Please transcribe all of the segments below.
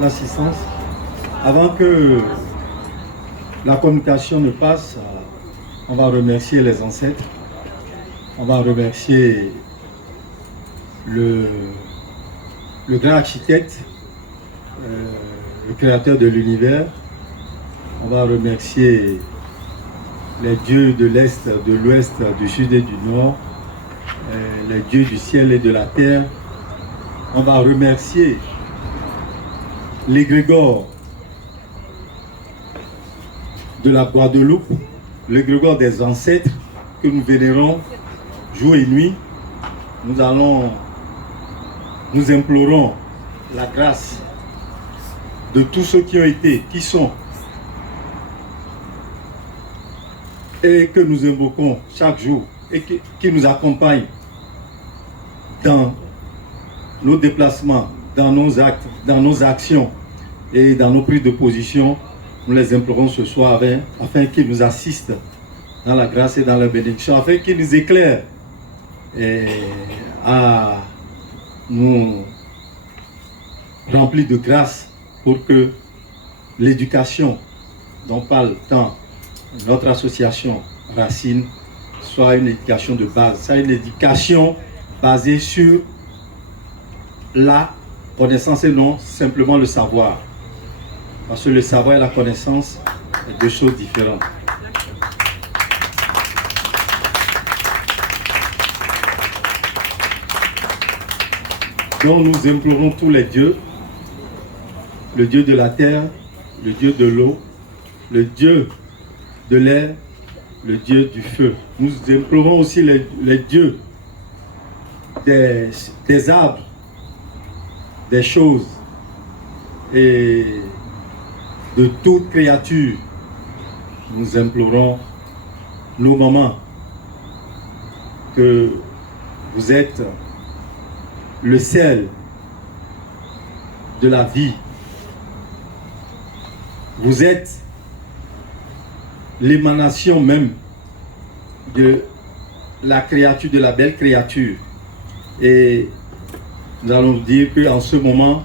l'assistance. Avant que la communication ne passe, on va remercier les ancêtres. On va remercier le grand architecte, le créateur de l'univers. On va remercier les dieux de l'Est, de l'Ouest, du Sud et du Nord, les dieux du ciel et de la terre. On va remercier l'égrégore de la Guadeloupe, l'égrégore des ancêtres que nous vénérons jour et nuit. Nous implorons la grâce de tous ceux qui ont été, qui sont, et que nous invoquons chaque jour et qui nous accompagnent dans nos déplacements, dans nos actes, dans nos actions et dans nos prises de position. Nous les implorons ce soir afin qu'ils nous assistent dans la grâce et dans la bénédiction, afin qu'ils nous éclairent et à nous remplir de grâce pour que l'éducation dont parle tant notre association Racine soit une éducation de base, soit une éducation basée sur la connaissance et non simplement le savoir. Parce que le savoir et la connaissance sont deux choses différentes. Donc nous implorons tous les dieux, le Dieu de la terre, le Dieu de l'eau, le Dieu de l'air, le Dieu du feu. Nous implorons aussi les dieux des arbres, des choses et de toute créature. Nous implorons nos mamans que vous êtes le sel de la vie. Vous êtes l'émanation même de la créature, de la belle créature. Et nous allons dire qu'en ce moment,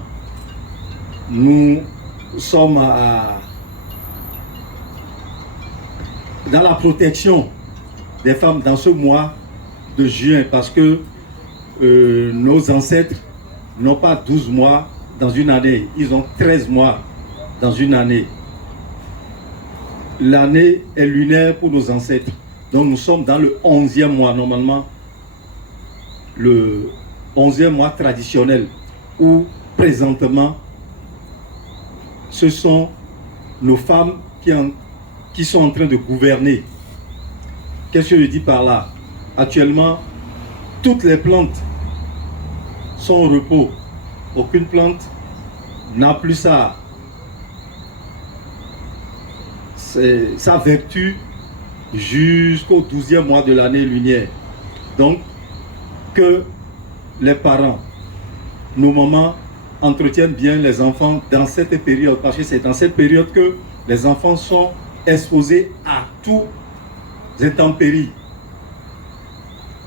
nous sommes dans la protection des femmes dans ce mois de juin, parce que nos ancêtres n'ont pas 12 mois dans une année, ils ont 13 mois dans une année. L'année est lunaire pour nos ancêtres. Donc nous sommes dans le 11e mois, normalement, le 11e mois traditionnel, où présentement, ce sont nos femmes qui sont en train de gouverner. Qu'est-ce que je dis par là? Actuellement, toutes les plantes sont au repos. Aucune plante n'a plus sa vertu jusqu'au 12e mois de l'année lunaire. Donc, que les parents, nos mamans, entretiennent bien les enfants dans cette période, parce que c'est dans cette période que les enfants sont exposés à tous les intempéries.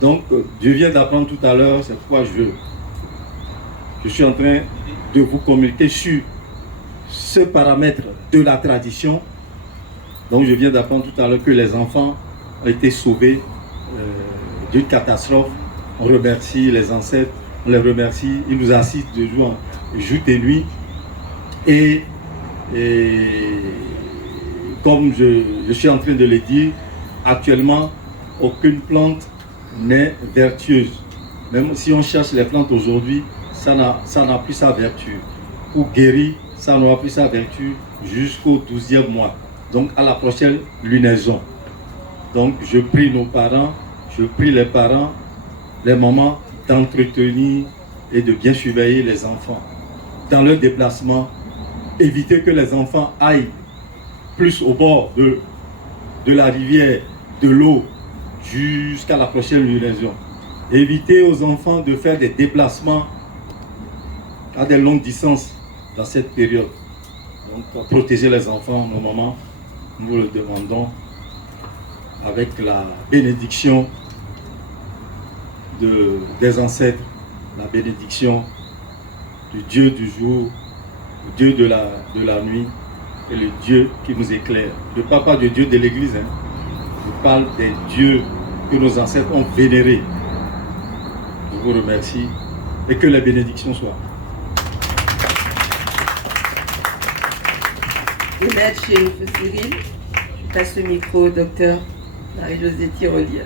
Donc, je viens d'apprendre tout à l'heure, c'est pourquoi je suis en train de vous communiquer sur ce paramètre de la tradition. Donc, je viens d'apprendre tout à l'heure que les enfants ont été sauvés d'une catastrophe. On remercie les ancêtres, on les remercie, ils nous assistent de jour et nuit. Et comme je suis en train de le dire, actuellement, aucune plante n'est vertueuse. Même si on cherche les plantes aujourd'hui, ça n'a plus sa vertu. Pour guérir, ça n'aura plus sa vertu jusqu'au 12e mois. Donc à la prochaine lunaison. Donc je prie nos parents, je prie les parents, les mamans d'entretenir et de bien surveiller les enfants. Dans leur déplacement, éviter que les enfants aillent plus au bord de la rivière, de l'eau, jusqu'à la prochaine lunaison. Éviter aux enfants de faire des déplacements à des longues distances dans cette période. Donc pour protéger les enfants, nos mamans, nous le demandons avec la bénédiction des ancêtres, la bénédiction du Dieu du jour, Dieu de la nuit et le Dieu qui nous éclaire. Je ne parle pas du Dieu de l'Église, hein. Je parle des dieux que nos ancêtres ont vénérés. Je vous remercie et que les bénédictions soient. Vous êtes chez M. Cyril. Je passe le micro au docteur Marie-Josée Tirolier.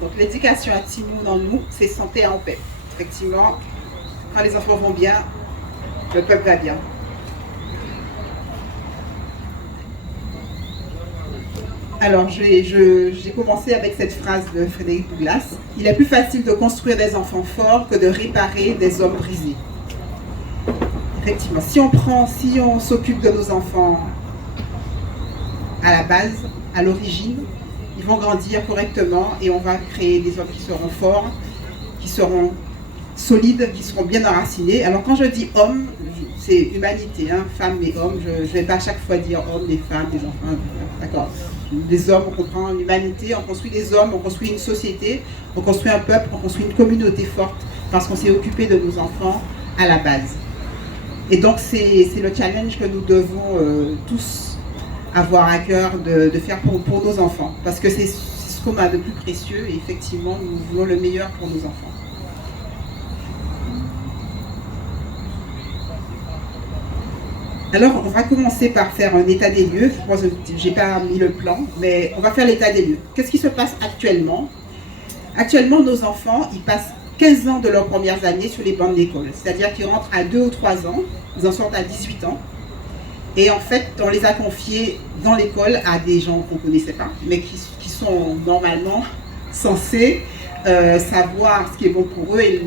Donc l'éducation à Timou dans nous, c'est santé en paix. Effectivement, quand les enfants vont bien, le peuple va bien. Alors j'ai commencé avec cette phrase de Frédéric Douglass. Il est plus facile de construire des enfants forts que de réparer des hommes brisés. Effectivement, si on s'occupe de nos enfants à la base, à l'origine, ils vont grandir correctement et on va créer des hommes qui seront forts, qui seront solides, qui seront bien enracinés. Alors quand je dis homme, c'est humanité, hein, femmes et hommes. Je ne vais pas à chaque fois dire hommes, des femmes, des enfants, d'accord. Des hommes, on comprend l'humanité, on construit des hommes, on construit une société, on construit un peuple, on construit une communauté forte parce qu'on s'est occupé de nos enfants à la base. Et donc c'est le challenge que nous devons tous avoir à cœur de faire pour nos enfants, parce que c'est ce qu'on a de plus précieux et effectivement nous voulons le meilleur pour nos enfants. Alors on va commencer par faire un état des lieux. Je pense que j'ai pas mis le plan, mais on va faire l'état des lieux. Qu'est-ce qui se passe actuellement? Actuellement, nos enfants, ils passent 15 ans de leurs premières années sur les bancs d'école, c'est-à-dire qu'ils rentrent à 2 ou 3 ans, ils en sortent à 18 ans. Et en fait, on les a confiés dans l'école à des gens qu'on ne connaissait pas, mais qui sont normalement censés savoir ce qui est bon pour eux et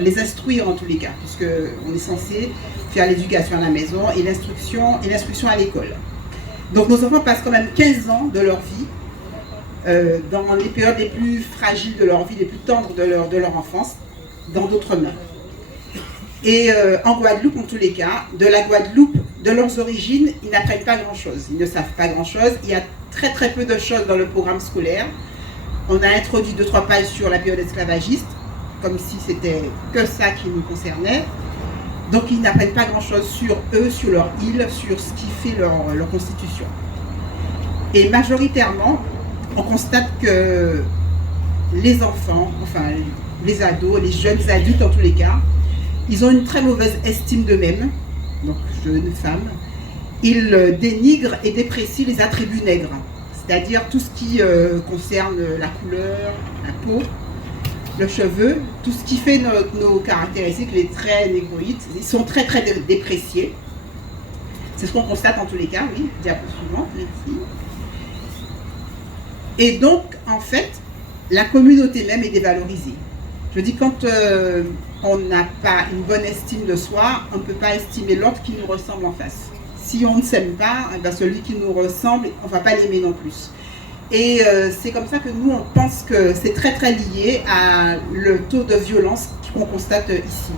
les instruire en tous les cas, puisqu'on est censé faire l'éducation à la maison et l'instruction à l'école. Donc nos enfants passent quand même 15 ans de leur vie, dans les périodes les plus fragiles de leur vie, les plus tendres de leur enfance, dans d'autres mains. Et en Guadeloupe, en tous les cas, de la Guadeloupe, de leurs origines, ils n'apprennent pas grand-chose. Ils ne savent pas grand-chose. Il y a très très peu de choses dans le programme scolaire. On a introduit 2-3 pages sur la période esclavagiste, comme si c'était que ça qui nous concernait. Donc ils n'apprennent pas grand-chose sur eux, sur leur île, sur ce qui fait leur constitution. Et majoritairement, on constate que les enfants, enfin les ados, les jeunes adultes en tous les cas, ils ont une très mauvaise estime d'eux-mêmes, donc jeunes femmes. Ils dénigrent et déprécient les attributs nègres, c'est-à-dire tout ce qui concerne la couleur, la peau, le cheveu, tout ce qui fait nos caractéristiques, les traits négroïdes, ils sont très très dépréciés. C'est ce qu'on constate en tous les cas, oui, diapo suivante, merci. Et donc, en fait, la communauté même est dévalorisée. Je dis, quand on n'a pas une bonne estime de soi, on ne peut pas estimer l'autre qui nous ressemble en face. Si on ne s'aime pas, eh bien celui qui nous ressemble, on ne va pas l'aimer non plus. Et c'est comme ça que nous, on pense que c'est très très lié à le taux de violence qu'on constate ici.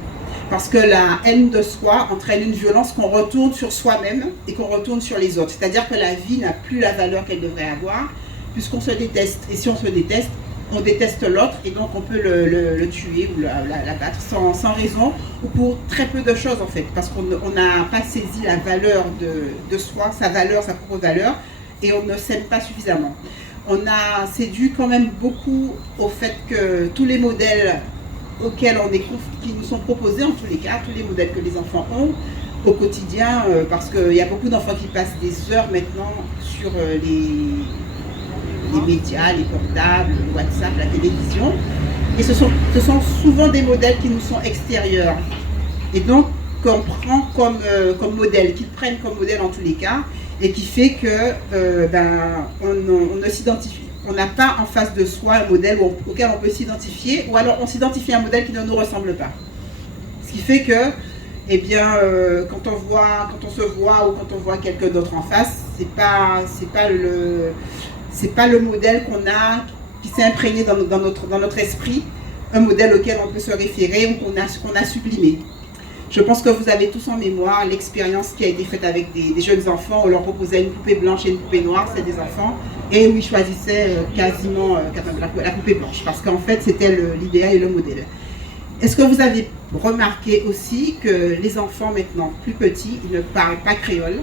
Parce que la haine de soi entraîne une violence qu'on retourne sur soi-même et qu'on retourne sur les autres. C'est-à-dire que la vie n'a plus la valeur qu'elle devrait avoir, puisqu'on se déteste. Et si on se déteste, on déteste l'autre et donc on peut le tuer ou la battre sans raison ou pour très peu de choses en fait, parce qu'on n'a pas saisi la valeur de soi, sa valeur, sa propre valeur, et on ne s'aime pas suffisamment. C'est dû quand même beaucoup au fait que tous les modèles auxquels qui nous sont proposés en tous les cas, tous les modèles que les enfants ont au quotidien, parce qu'il y a beaucoup d'enfants qui passent des heures maintenant sur les médias, les portables, le WhatsApp, la télévision. Et ce sont souvent des modèles qui nous sont extérieurs. Et donc, qu'on prend comme modèle, qu'ils prennent comme modèle en tous les cas, et qui fait que on ne s'identifie. On n'a pas en face de soi un modèle auquel on peut s'identifier, ou alors on s'identifie à un modèle qui ne nous ressemble pas. Ce qui fait que, eh bien, quand on se voit ou quand on voit quelqu'un d'autre en face, c'est pas le modèle qu'on a, qui s'est imprégné dans notre esprit, un modèle auquel on peut se référer ou qu'on a sublimé. Je pense que vous avez tous en mémoire l'expérience qui a été faite avec des jeunes enfants. On leur proposait une poupée blanche et une poupée noire, c'est des enfants, et où ils choisissaient quasiment la poupée blanche, parce qu'en fait c'était l'idéal et le modèle. Est-ce que vous avez remarqué aussi que les enfants maintenant plus petits, ils ne parlent pas créole,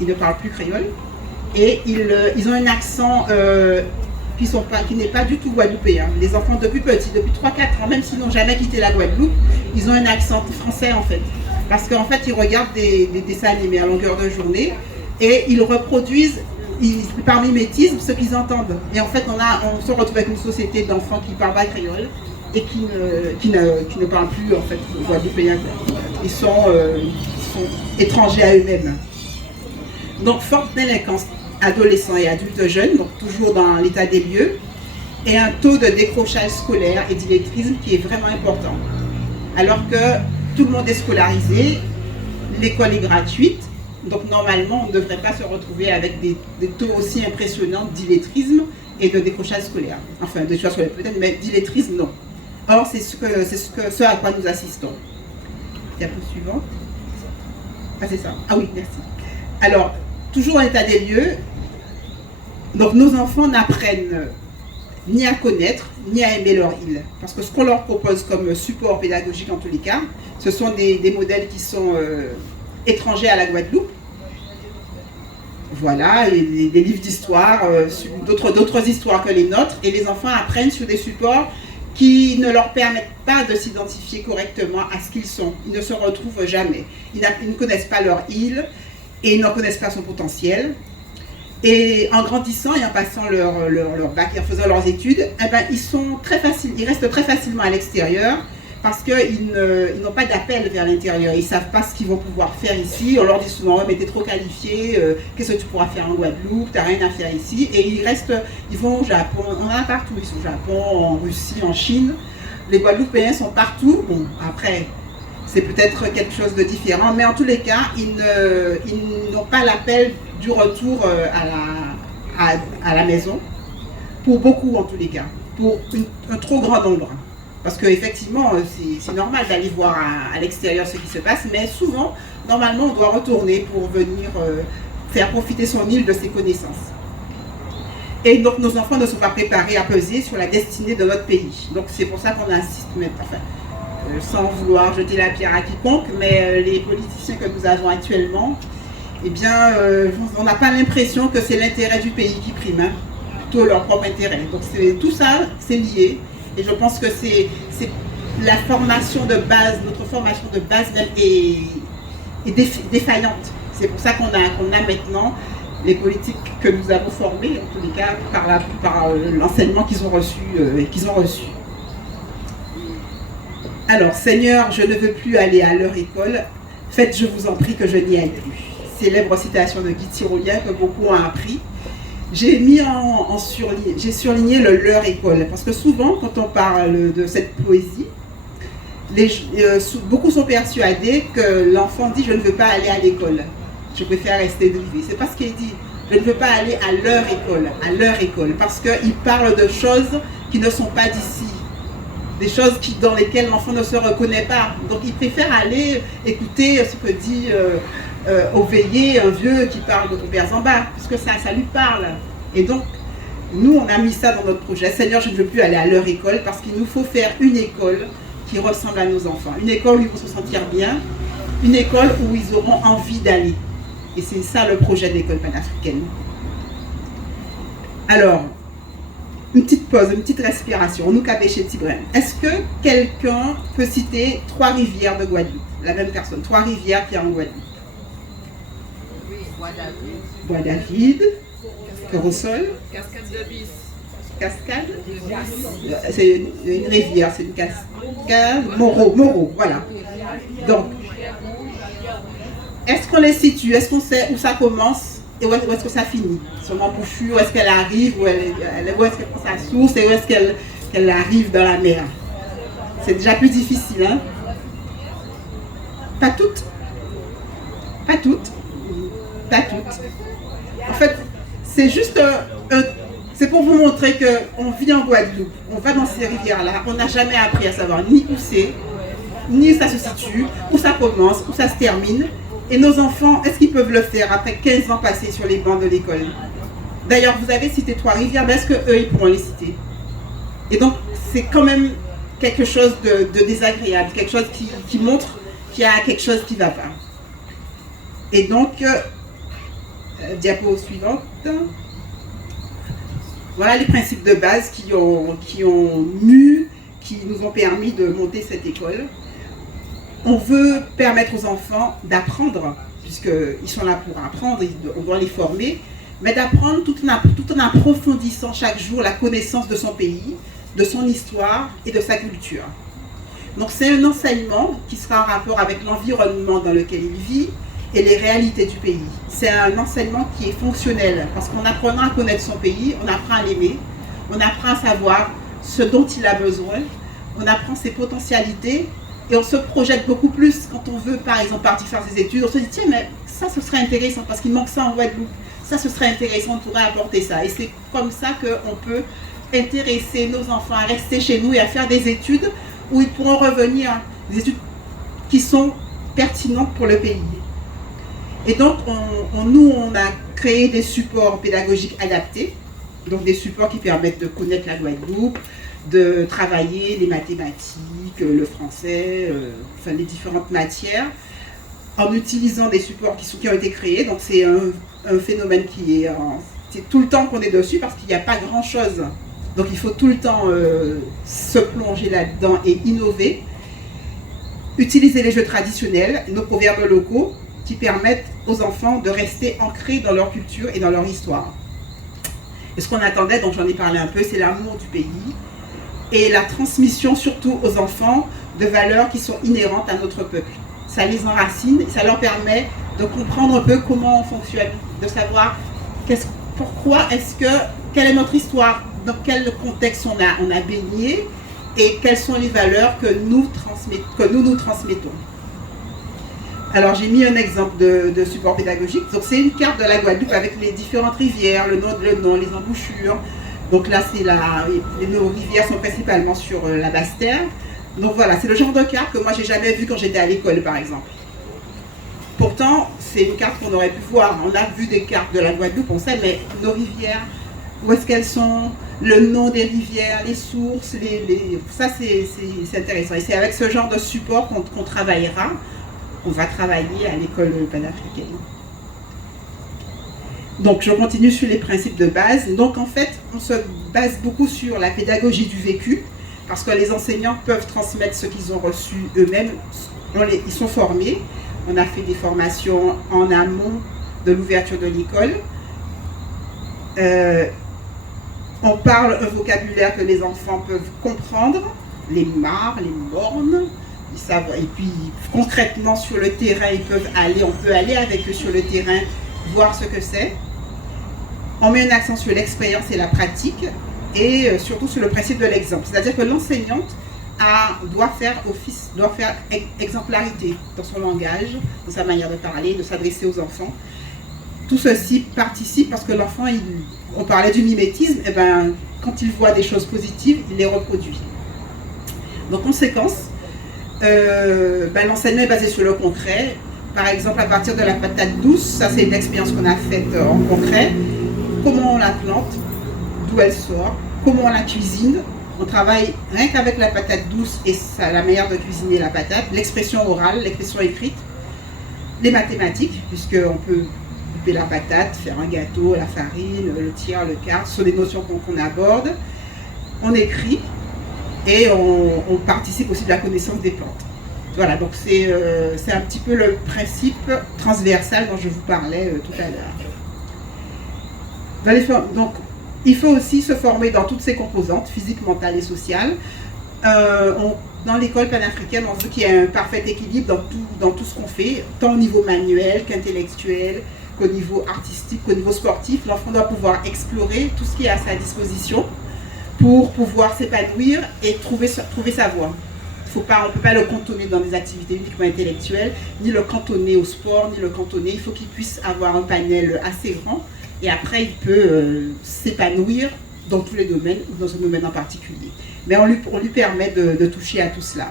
ils ne parlent plus créole, et ils ont un accent qui n'est pas du tout guadeloupéen. Les enfants depuis petits, depuis 3-4 ans, même s'ils n'ont jamais quitté la Guadeloupe, ils ont un accent français en fait. Parce qu'en fait, ils regardent des dessins animés à longueur de journée et ils reproduisent par mimétisme ce qu'ils entendent. Et en fait, on se retrouve avec une société d'enfants qui parlent pas créole et qui ne parlent plus en fait guadeloupéen. Ils sont étrangers à eux-mêmes. Donc, forte délinquance adolescents et adultes jeunes, donc toujours dans l'état des lieux, et un taux de décrochage scolaire et d'illettrisme qui est vraiment important. Alors que tout le monde est scolarisé, l'école est gratuite, donc normalement on ne devrait pas se retrouver avec des taux aussi impressionnants d'illettrisme et de décrochage scolaire. Enfin, de décrochage scolaire peut-être, mais d'illettrisme non. Or, c'est ce à quoi nous assistons. Diapo suivante. Ah, c'est ça. Ah oui, merci. Alors, toujours en état des lieux, donc nos enfants n'apprennent ni à connaître, ni à aimer leur île. Parce que ce qu'on leur propose comme support pédagogique en tous les cas, ce sont des modèles qui sont étrangers à la Guadeloupe. Voilà, des livres d'histoire, d'autres histoires que les nôtres, et les enfants apprennent sur des supports qui ne leur permettent pas de s'identifier correctement à ce qu'ils sont. Ils ne se retrouvent jamais. Ils ne connaissent pas leur île, et ils n'en connaissent pas son potentiel. Et en grandissant et en passant leur bac et en faisant leurs études, eh ben, ils restent très facilement à l'extérieur parce qu'ils n'ont pas d'appel vers l'intérieur. Ils ne savent pas ce qu'ils vont pouvoir faire ici. On leur dit souvent, ouais, mais t'es trop qualifié, qu'est-ce que tu pourras faire en Guadeloupe, t'as rien à faire ici. Et ils vont au Japon, on en a partout, ils sont au Japon, en Russie, en Chine. Les Guadeloupéens sont partout. Bon, après, c'est peut-être quelque chose de différent, mais en tous les cas, ils n'ont pas l'appel du retour à la maison, pour beaucoup en tous les cas, pour un trop grand nombre. Parce qu'effectivement, c'est normal d'aller voir à l'extérieur ce qui se passe, mais souvent, normalement, on doit retourner pour venir faire profiter son île de ses connaissances. Et donc, nos enfants ne sont pas préparés à peser sur la destinée de notre pays. Donc, c'est pour ça qu'on insiste maintenant. Enfin, sans vouloir jeter la pierre à quiconque, mais les politiciens que nous avons actuellement, eh bien, on n'a pas l'impression que c'est l'intérêt du pays qui prime, hein, plutôt leur propre intérêt. Donc tout ça, c'est lié. Et je pense que c'est la formation de base, notre formation de base même est défaillante. C'est pour ça qu'on a maintenant les politiques que nous avons formées, en tous les cas, par l'enseignement qu'ils ont reçu. Alors, Seigneur, je ne veux plus aller à leur école. Faites, je vous en prie, que je n'y aille plus. Célèbre citation de Guy Tyrolien que beaucoup ont appris. J'ai surligné le leur école, parce que souvent, quand on parle de cette poésie, beaucoup sont persuadés que l'enfant dit « je ne veux pas aller à l'école, je préfère rester drivé ». C'est pas ce qu'il dit. Je ne veux pas aller à leur école, parce qu'il parle de choses qui ne sont pas d'ici, des choses dans lesquelles l'enfant ne se reconnaît pas. Donc il préfère aller écouter ce que dit au veillé un vieux qui parle de ton père Zamba, puisque ça lui parle. Et donc, nous, on a mis ça dans notre projet. Seigneur, je ne veux plus aller à leur école, parce qu'il nous faut faire une école qui ressemble à nos enfants. Une école où ils vont se sentir bien, une école où ils auront envie d'aller. Et c'est ça le projet de l'école panafricaine. Alors, une petite pause, une petite respiration. On nous cabe chez Tibren. Est-ce que quelqu'un peut citer 3 rivières de Guadeloupe? La même personne, 3 rivières qui y a en Guadeloupe. Oui, Bois-David, Corossol. Cascade de Bis. Cascade. C'est une rivière, c'est une cascade. Moreau, voilà. Donc, est-ce qu'on les situe? Est-ce qu'on sait où ça commence et où est-ce que ça finit? Sur Mampoufou, où est-ce qu'elle arrive, où est-ce qu'elle prend sa source et où est-ce qu'elle arrive dans la mer? C'est déjà plus difficile, hein? Pas toutes. En fait, c'est juste c'est pour vous montrer qu'on vit en Guadeloupe, on va dans ces rivières-là, on n'a jamais appris à savoir ni où c'est, ni où ça se situe, où ça commence, où ça se termine. Et nos enfants, est-ce qu'ils peuvent le faire après 15 ans passés sur les bancs de l'école? D'ailleurs, vous avez cité Trois-Rivières, mais est-ce qu'eux, ils pourront les citer? Et donc, c'est quand même quelque chose de désagréable, quelque chose qui montre qu'il y a quelque chose qui ne va pas. Et donc, diapo suivante. Voilà les principes de base qui nous ont permis de monter cette école. On veut permettre aux enfants d'apprendre, puisqu'ils sont là pour apprendre, on doit les former, mais d'apprendre tout en approfondissant chaque jour la connaissance de son pays, de son histoire et de sa culture. Donc c'est un enseignement qui sera en rapport avec l'environnement dans lequel il vit et les réalités du pays. C'est un enseignement qui est fonctionnel, parce qu'en apprenant à connaître son pays, on apprend à l'aimer, on apprend à savoir ce dont il a besoin, on apprend ses potentialités, et on se projette beaucoup plus quand on veut, par exemple, partir faire ses études. On se dit, tiens, mais ça, ce serait intéressant, parce qu'il manque ça en Guadeloupe. Ça, ce serait intéressant, on pourrait apporter ça. Et c'est comme ça qu'on peut intéresser nos enfants à rester chez nous et à faire des études où ils pourront revenir, des études qui sont pertinentes pour le pays. Et donc, nous, on a créé des supports pédagogiques adaptés, donc des supports qui permettent de connaître la Guadeloupe, de travailler les mathématiques, le français, enfin les différentes matières, en utilisant des supports qui ont été créés. Donc c'est un phénomène qui est tout le temps qu'on est dessus, parce qu'il n'y a pas grand-chose. Donc il faut tout le temps se plonger là-dedans et innover. Utiliser les jeux traditionnels, nos proverbes locaux, qui permettent aux enfants de rester ancrés dans leur culture et dans leur histoire. Et ce qu'on attendait, donc j'en ai parlé un peu, c'est l'amour du pays, et la transmission surtout aux enfants de valeurs qui sont inhérentes à notre peuple. Ça les enracine, ça leur permet de comprendre un peu comment on fonctionne, de savoir quelle est notre histoire, dans quel contexte on a baigné, et quelles sont les valeurs que nous nous transmettons. Alors j'ai mis un exemple de support pédagogique. Donc c'est une carte de la Guadeloupe avec les différentes rivières, le nom, les embouchures. Donc là, nos rivières sont principalement sur la Basse-Terre. Donc voilà, c'est le genre de carte que moi, j'ai jamais vu quand j'étais à l'école, par exemple. Pourtant, c'est une carte qu'on aurait pu voir. On a vu des cartes de la Guadeloupe, on sait, mais nos rivières, où est-ce qu'elles sont, le nom des rivières, les sources, ça, c'est intéressant. Et c'est avec ce genre de support qu'on travaillera, qu'on va travailler à l'école panafricaine. Donc, je continue sur les principes de base. Donc, en fait, on se base beaucoup sur la pédagogie du vécu, parce que les enseignants peuvent transmettre ce qu'ils ont reçu eux-mêmes. Ils sont formés. On a fait des formations en amont de l'ouverture de l'école. On parle un vocabulaire que les enfants peuvent comprendre, les mares, les mornes. Ils savent, et puis, concrètement, sur le terrain, on peut aller avec eux sur le terrain, voir ce que c'est. On met un accent sur l'expérience et la pratique, et surtout sur le principe de l'exemple. C'est-à-dire que l'enseignante doit faire exemplarité dans son langage, dans sa manière de parler, de s'adresser aux enfants. Tout ceci participe parce que l'enfant, on parlait du mimétisme, et ben, quand il voit des choses positives, il les reproduit. Donc, conséquence, l'enseignement est basé sur le concret. Par exemple, à partir de la patate douce, ça c'est une expérience qu'on a faite en concret. Comment on la plante, d'où elle sort, comment on la cuisine. On travaille rien qu'avec la patate douce et la manière de cuisiner la patate, l'expression orale, l'expression écrite, les mathématiques, puisqu'on peut couper la patate, faire un gâteau, la farine, le tiers, le quart, ce sont des notions qu'on aborde. On écrit et on participe aussi de la connaissance des plantes. Voilà, donc c'est un petit peu le principe transversal dont je vous parlais tout à l'heure. Donc, il faut aussi se former dans toutes ces composantes, physiques, mentales et sociales. Dans l'école panafricaine, on veut qu'il y ait un parfait équilibre dans tout ce qu'on fait, tant au niveau manuel qu'intellectuel, qu'au niveau artistique, qu'au niveau sportif. L'enfant doit pouvoir explorer tout ce qui est à sa disposition pour pouvoir s'épanouir et trouver sa voie. On ne peut pas le cantonner dans des activités uniquement intellectuelles, ni le cantonner au sport, ni le cantonner. Il faut qu'il puisse avoir un panel assez grand et après il peut s'épanouir dans tous les domaines ou dans un domaine en particulier. Mais on lui permet de toucher à tout cela.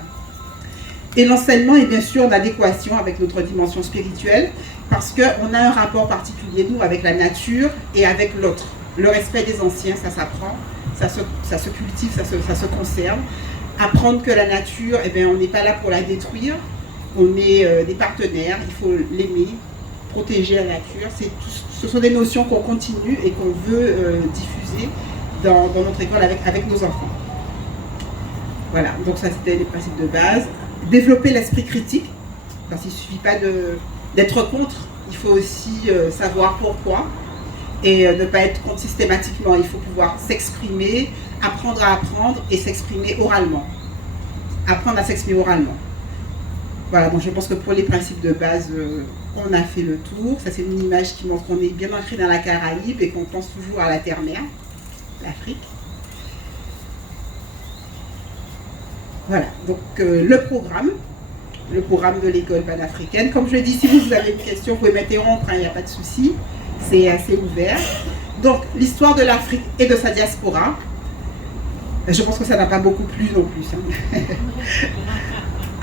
Et l'enseignement est bien sûr en adéquation avec notre dimension spirituelle, parce qu'on a un rapport particulier, nous, avec la nature et avec l'autre. Le respect des anciens, ça s'apprend, ça se cultive, ça se conserve. Apprendre que la nature, eh bien, on n'est pas là pour la détruire, on est des partenaires, il faut l'aimer, protéger la nature. Ce sont des notions qu'on continue et qu'on veut diffuser dans notre école avec nos enfants. Voilà, donc ça c'était les principes de base. Développer l'esprit critique, parce qu'il ne suffit pas d'être contre, il faut aussi savoir pourquoi et ne pas être contre systématiquement. Il faut pouvoir s'exprimer, apprendre à apprendre et s'exprimer oralement. Apprendre à s'exprimer oralement. Voilà, donc je pense que pour les principes de base, on a fait le tour. Ça c'est une image qui montre qu'on est bien ancré dans la Caraïbe et qu'on pense toujours à la terre-mère, l'Afrique. Voilà, donc le programme de l'école panafricaine. Comme je l'ai dit, si vous avez une question, vous pouvez m'interrompre, il n'y a pas de souci, c'est assez ouvert. Donc, l'histoire de l'Afrique et de sa diaspora, je pense que ça n'a pas beaucoup plu non plus. Hein.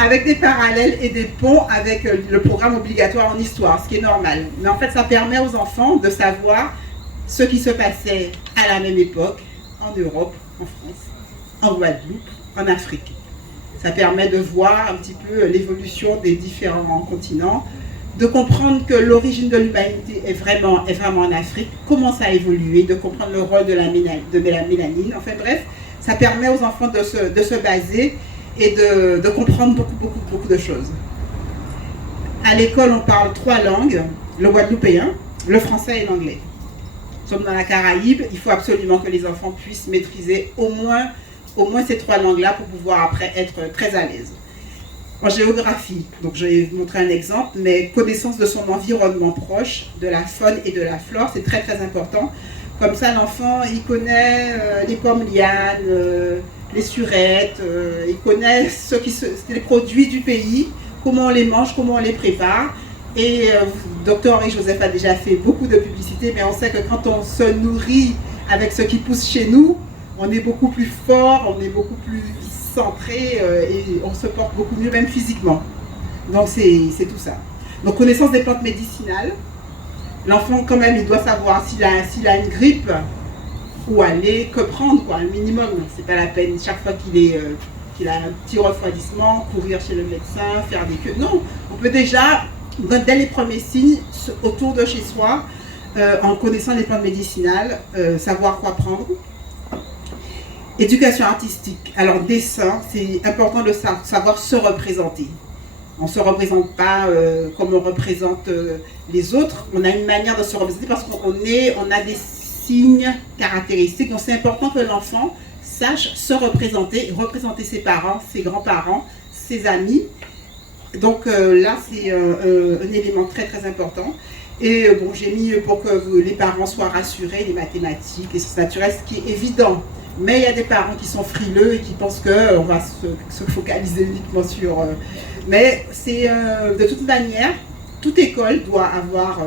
Avec des parallèles et des ponts avec le programme obligatoire en histoire, ce qui est normal. Mais en fait, ça permet aux enfants de savoir ce qui se passait à la même époque, en Europe, en France, en Guadeloupe, en Afrique. Ça permet de voir un petit peu l'évolution des différents continents, de comprendre que l'origine de l'humanité est vraiment en Afrique, comment ça a évolué, de comprendre le rôle de la mélanine. Enfin bref, ça permet aux enfants de se baser et de comprendre beaucoup de choses. À l'école, on parle 3 langues, le guadeloupéen, le français et l'anglais. Nous sommes dans la Caraïbe, il faut absolument que les enfants puissent maîtriser au moins ces 3 langues-là pour pouvoir après être très à l'aise. En géographie, donc je vais vous montrer un exemple, mais connaissance de son environnement proche, de la faune et de la flore, c'est très important. Comme ça, l'enfant, il connaît les pommes lianes, les surettes, il connaît les produits du pays, comment on les mange, comment on les prépare. Et Dr Henri Joseph a déjà fait beaucoup de publicité, mais on sait que quand on se nourrit avec ce qui pousse chez nous, on est beaucoup plus fort, on est beaucoup plus centré et on se porte beaucoup mieux, même physiquement. Donc c'est tout ça. Donc connaissance des plantes médicinales. L'enfant quand même, il doit savoir s'il a une grippe, où aller, que prendre, quoi, un minimum. C'est pas la peine chaque fois qu'il a un petit refroidissement, courir chez le médecin, faire des queues. Non, on peut déjà, dès les premiers signes, autour de chez soi, en connaissant les plantes médicinales, savoir quoi prendre. Éducation artistique. Alors, dessin, c'est important de savoir se représenter. On ne se représente pas comme on représente les autres. On a une manière de se représenter parce qu'on a des signes caractéristiques. Donc, c'est important que l'enfant sache se représenter ses parents, ses grands-parents, ses amis. Donc, là, c'est un élément très important. Et bon, j'ai mis pour que les parents soient rassurés, les mathématiques, les sciences naturelles, ce qui est évident. Mais il y a des parents qui sont frileux et qui pensent qu'on va se focaliser uniquement sur... mais c'est de toute manière, toute école doit avoir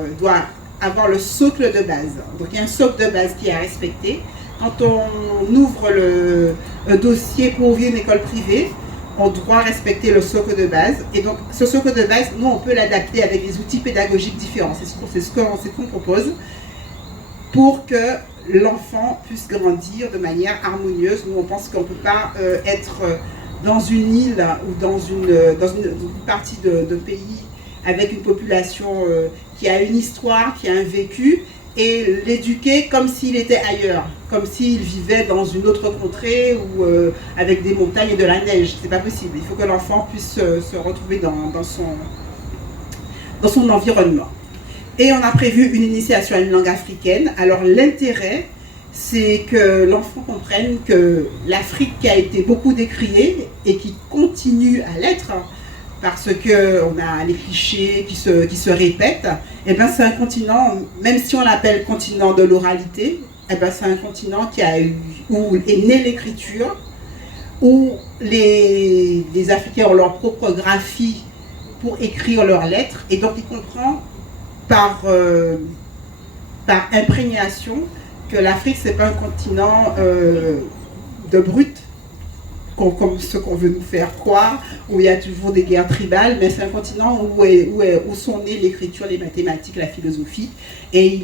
le socle de base. Donc il y a un socle de base qui est à respecter. Quand on ouvre un dossier pour ouvrir une école privée, on doit respecter le socle de base. Et donc ce socle de base, nous on peut l'adapter avec des outils pédagogiques différents. C'est ce qu'on propose pour que l'enfant puisse grandir de manière harmonieuse. Nous, on pense qu'on ne peut pas être dans une île ou dans une partie de pays avec une population qui a une histoire, qui a un vécu, et l'éduquer comme s'il était ailleurs, comme s'il vivait dans une autre contrée ou avec des montagnes et de la neige. C'est pas possible. Il faut que l'enfant puisse se retrouver dans son environnement. Et on a prévu une initiation à une langue africaine. Alors l'intérêt, c'est que l'enfant comprenne que l'Afrique qui a été beaucoup décriée et qui continue à l'être, parce qu'on a les clichés qui se répètent, et ben c'est un continent, même si on l'appelle continent de l'oralité, et ben c'est un continent où est née l'écriture, où les Africains ont leur propre graphie pour écrire leurs lettres, et donc il comprend par imprégnation que l'Afrique, c'est pas un continent de brut, comme ce qu'on veut nous faire croire, où il y a toujours des guerres tribales, mais c'est un continent où sont nées l'écriture, les mathématiques, la philosophie, et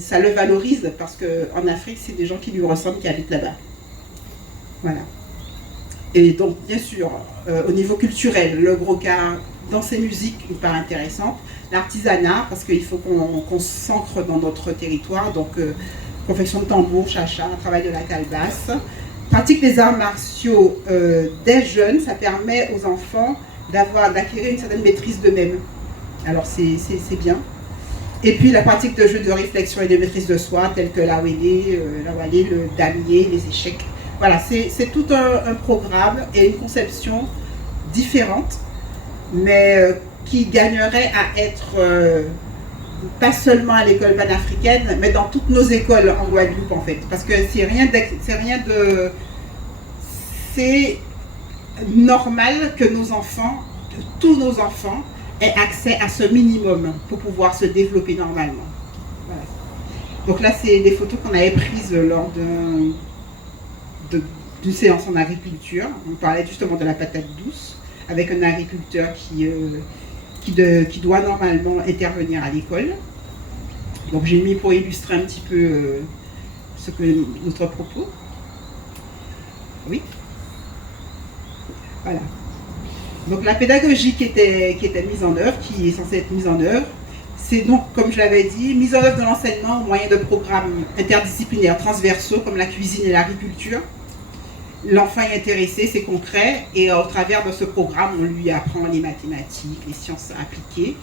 ça le valorise, parce qu'en Afrique, c'est des gens qui lui ressemblent, qui habitent là-bas. Voilà. Et donc, bien sûr, au niveau culturel, le Broca, dans ses musiques, une part intéressante, l'artisanat, parce qu'il faut qu'on s'ancre dans notre territoire, donc confection de tambour, chacha, travail de la calebasse. Pratique des arts martiaux dès jeunes, ça permet aux enfants d'acquérir une certaine maîtrise d'eux-mêmes. Alors c'est bien. Et puis la pratique de jeux de réflexion et de maîtrise de soi, tels que la wélé, le damier, les échecs. Voilà, c'est tout un programme et une conception différente, mais qui gagnerait à être pas seulement à l'école panafricaine, mais dans toutes nos écoles en Guadeloupe en fait. Parce que c'est normal que nos enfants, que tous nos enfants, aient accès à ce minimum pour pouvoir se développer normalement. Voilà. Donc là, c'est des photos qu'on avait prises lors d'une séance en agriculture. On parlait justement de la patate douce, avec un agriculteur qui doit normalement intervenir à l'école. Donc j'ai mis pour illustrer un petit peu notre propos. Oui. Voilà. Donc la pédagogie qui était mise en œuvre, qui est censée être mise en œuvre, c'est donc, comme je l'avais dit, mise en œuvre de l'enseignement au moyen de programmes interdisciplinaires transversaux comme la cuisine et l'agriculture. L'enfant est intéressé, c'est concret, et au travers de ce programme, on lui apprend les mathématiques, les sciences appliquées.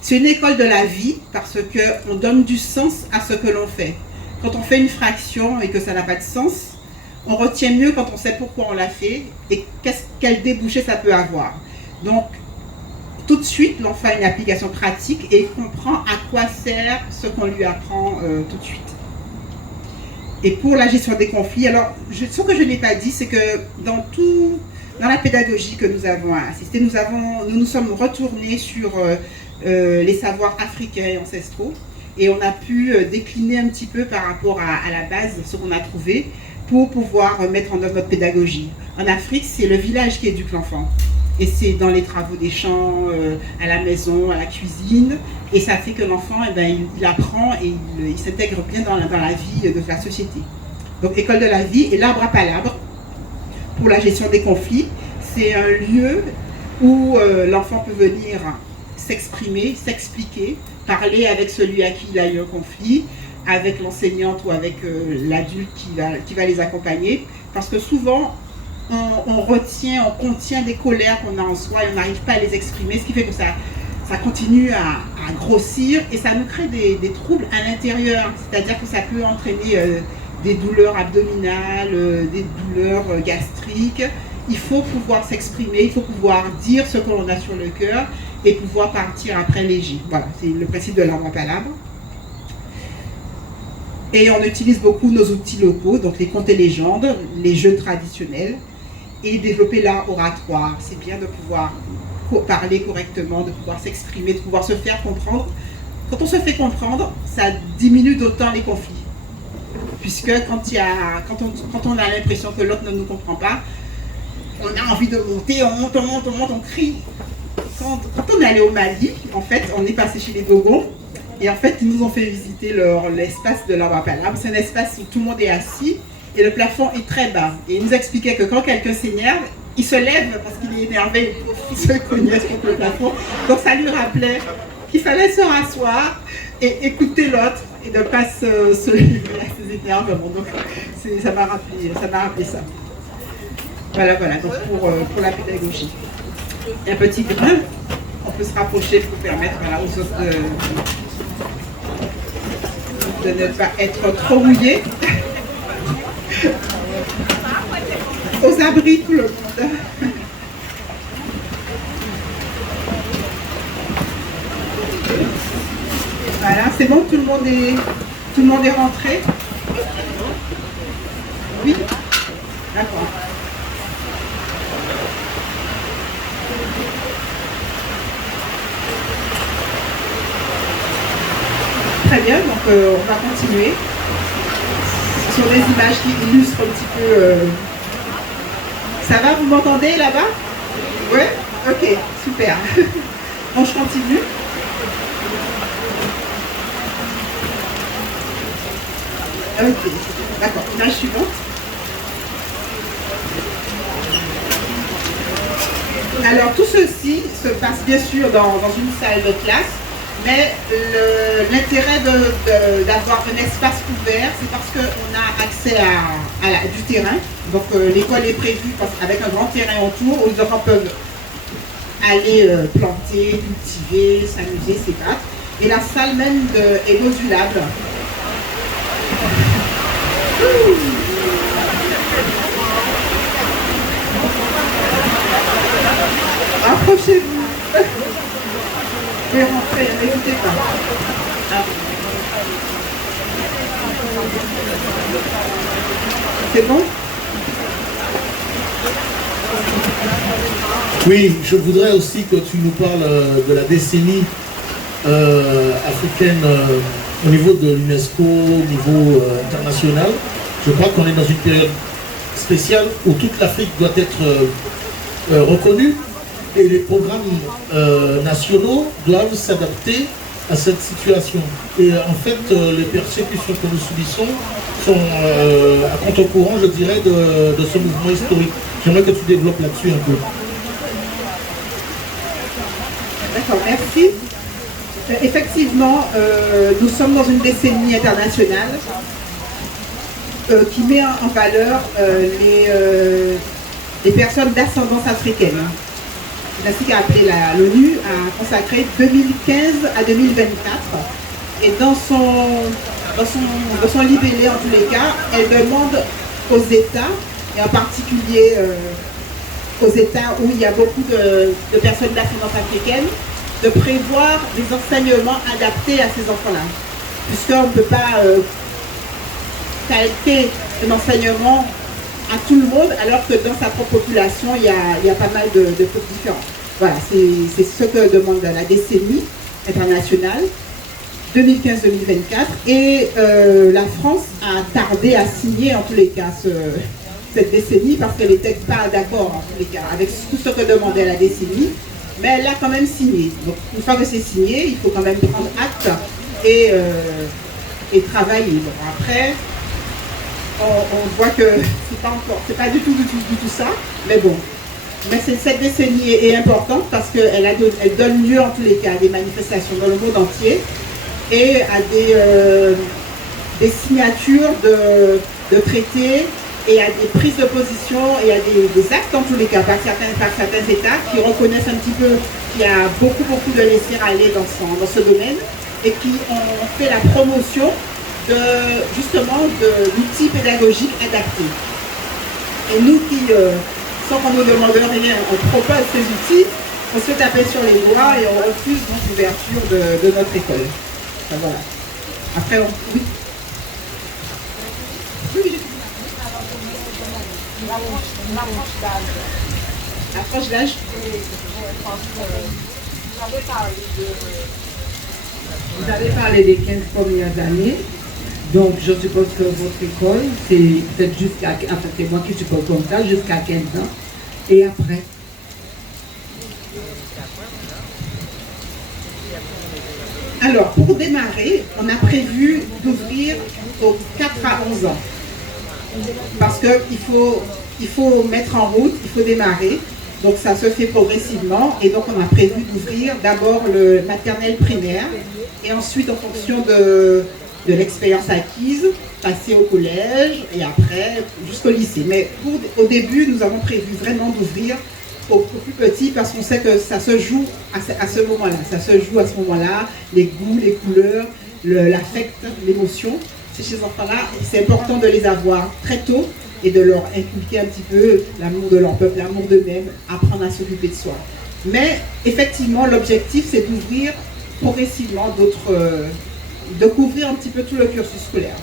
C'est une école de la vie parce qu'on donne du sens à ce que l'on fait. Quand on fait une fraction et que ça n'a pas de sens, on retient mieux quand on sait pourquoi on l'a fait et quel débouché ça peut avoir. Donc, tout de suite, l'enfant a une application pratique et il comprend à quoi sert ce qu'on lui apprend tout de suite. Et pour la gestion des conflits, alors, ce que je n'ai pas dit, c'est que dans la pédagogie que nous avons assistée, nous sommes retournés sur les savoirs africains et ancestraux, et on a pu décliner un petit peu par rapport à la base ce qu'on a trouvé pour pouvoir mettre en œuvre notre pédagogie. En Afrique, c'est le village qui éduque l'enfant. Et c'est dans les travaux des champs, à la maison, à la cuisine. Et ça fait que l'enfant, il apprend et il s'intègre bien dans la vie de la société. Donc, école de la vie et l'arbre à palabre pour la gestion des conflits. C'est un lieu où l'enfant peut venir s'exprimer, s'expliquer, parler avec celui à qui il a eu un conflit, avec l'enseignante ou avec l'adulte qui va les accompagner. Parce que souvent, on contient des colères qu'on a en soi et on n'arrive pas à les exprimer, ce qui fait que ça continue à grossir et ça nous crée des troubles à l'intérieur. C'est-à-dire que ça peut entraîner des douleurs abdominales, des douleurs gastriques. Il faut pouvoir s'exprimer, il faut pouvoir dire ce que l'on a sur le cœur et pouvoir partir après léger. Voilà, c'est le principe de l'arbre à palabre. Et on utilise beaucoup nos outils locaux, donc les contes et légendes, les jeux traditionnels, et développer l'art oratoire. C'est bien de pouvoir parler correctement, de pouvoir s'exprimer, de pouvoir se faire comprendre. Quand on se fait comprendre, ça diminue d'autant les conflits. Puisque quand on a l'impression que l'autre ne nous comprend pas, on a envie de monter, on monte, on crie. Quand on est allé au Mali, en fait, on est passé chez les Dogons, et en fait, ils nous ont fait visiter l'espace de l'arbre à palabre. C'est un espace où tout le monde est assis, et le plafond est très bas. Et ils nous expliquaient que quand quelqu'un s'énerve, il se lève parce qu'il est énervé, il se cognait contre le plafond. Donc ça lui rappelait qu'il fallait se rasseoir et écouter l'autre et de ne pas se livrer à ses énervements. Donc ça m'a rappelé ça. Voilà, donc pour la pédagogie. Un petit grain, on peut se rapprocher pour permettre aux autres de ne pas être trop mouillés. Aux abris, tout le monde. Voilà, c'est bon, tout le monde est rentré. Oui, d'accord. Très bien, donc on va continuer. Ce sont des images qui illustrent un petit peu Ça va, vous m'entendez là-bas? Ouais. Ok, super. Bon, je continue. Ok, d'accord. Image suivante. Alors, tout ceci se passe bien sûr dans une salle de classe, mais l'intérêt d'avoir un espace ouvert, c'est parce qu'on a accès à du terrain. Donc, l'école est prévue avec un grand terrain autour où les enfants peuvent aller planter, cultiver, s'amuser, s'ébattre. Et la salle même est modulable. Approchez-vous. Vous pouvez rentrer, n'hésitez pas. Ah. C'est bon? Oui, je voudrais aussi que tu nous parles de la décennie africaine au niveau de l'UNESCO, au niveau international. Je crois qu'on est dans une période spéciale où toute l'Afrique doit être reconnue et les programmes nationaux doivent s'adapter à cette situation. Et en fait, les persécutions que nous subissons sont à contre-courant, je dirais, de ce mouvement historique. J'aimerais que tu développes là-dessus un peu. D'accord, merci. Effectivement, nous sommes dans une décennie internationale qui met en valeur les personnes d'ascendance africaine. C'est ainsi qu'a appelé l'ONU a consacré 2015 à 2024. Et dans son libellé, en tous les cas, elle demande aux États, et en particulier aux États où il y a beaucoup de personnes d'ascendance africaine, de prévoir des enseignements adaptés à ces enfants-là. Puisqu'on ne peut pas calquer un enseignement à tout le monde, alors que dans sa propre population, il y a pas mal de choses différentes. Voilà, c'est ce que demande la décennie internationale 2015-2024. Et la France a tardé à signer, en tous les cas, cette décennie, parce qu'elle n'était pas d'accord, en tous les cas, avec tout ce que demandait la décennie. Mais elle l'a quand même signé. Donc, une fois que c'est signé, il faut quand même prendre acte et travailler. Bon, après, on voit que c'est pas du tout ça, mais bon. Mais cette décennie est importante parce qu'elle donne lieu en tous les cas à des manifestations dans le monde entier et à des signatures de traités et à des prises de position et à des actes en tous les cas par certains États qui reconnaissent un petit peu qu'il y a beaucoup de laisser-aller dans ce domaine et qui ont fait la promotion d'outils pédagogiques adaptés. Et nous qui, sans qu'on nous demande rien, on propose ces outils, on se fait taper sur les doigts et on refuse donc l'ouverture de notre école. Enfin, voilà. Après, oui. Approche d'âge. Vous avez parlé des 15 premières années. Donc, je suppose que votre école, c'est peut-être enfin, c'est moi qui suppose comme ça, jusqu'à 15 ans. Et après? Alors, pour démarrer, on a prévu d'ouvrir aux 4 à 11 ans. Parce qu'il faut mettre en route, il faut démarrer. Donc, ça se fait progressivement. Et donc, on a prévu d'ouvrir d'abord le maternel primaire. Et ensuite, en fonction de l'expérience acquise, passer au collège et après jusqu'au lycée. Mais au début, nous avons prévu vraiment d'ouvrir aux plus petits parce qu'on sait que ça se joue à ce moment-là. Ça se joue à ce moment-là, les goûts, les couleurs, l'affect, l'émotion. Ces enfants-là, c'est important de les avoir très tôt et de leur inculquer un petit peu l'amour de leur peuple, l'amour d'eux-mêmes, apprendre à s'occuper de soi. Mais effectivement, l'objectif, c'est d'ouvrir progressivement de couvrir un petit peu tout le cursus scolaire.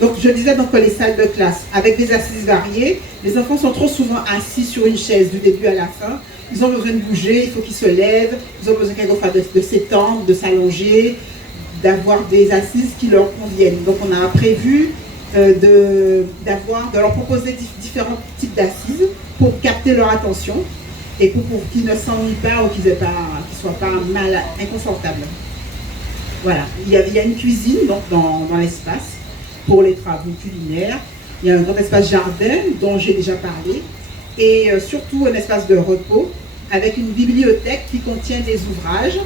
Donc je disais donc que les salles de classe, avec des assises variées, les enfants sont trop souvent assis sur une chaise du début à la fin. Ils ont besoin de bouger, il faut qu'ils se lèvent, ils ont besoin quelquefois de s'étendre, de s'allonger, d'avoir des assises qui leur conviennent. Donc on a prévu de leur proposer différents types d'assises pour capter leur attention et pour qu'ils ne s'ennuient pas ou qu'ils ne soient pas inconfortables. Voilà, il y a une cuisine donc, dans l'espace pour les travaux culinaires. Il y a un grand espace jardin dont j'ai déjà parlé et surtout un espace de repos avec une bibliothèque qui contient des ouvrages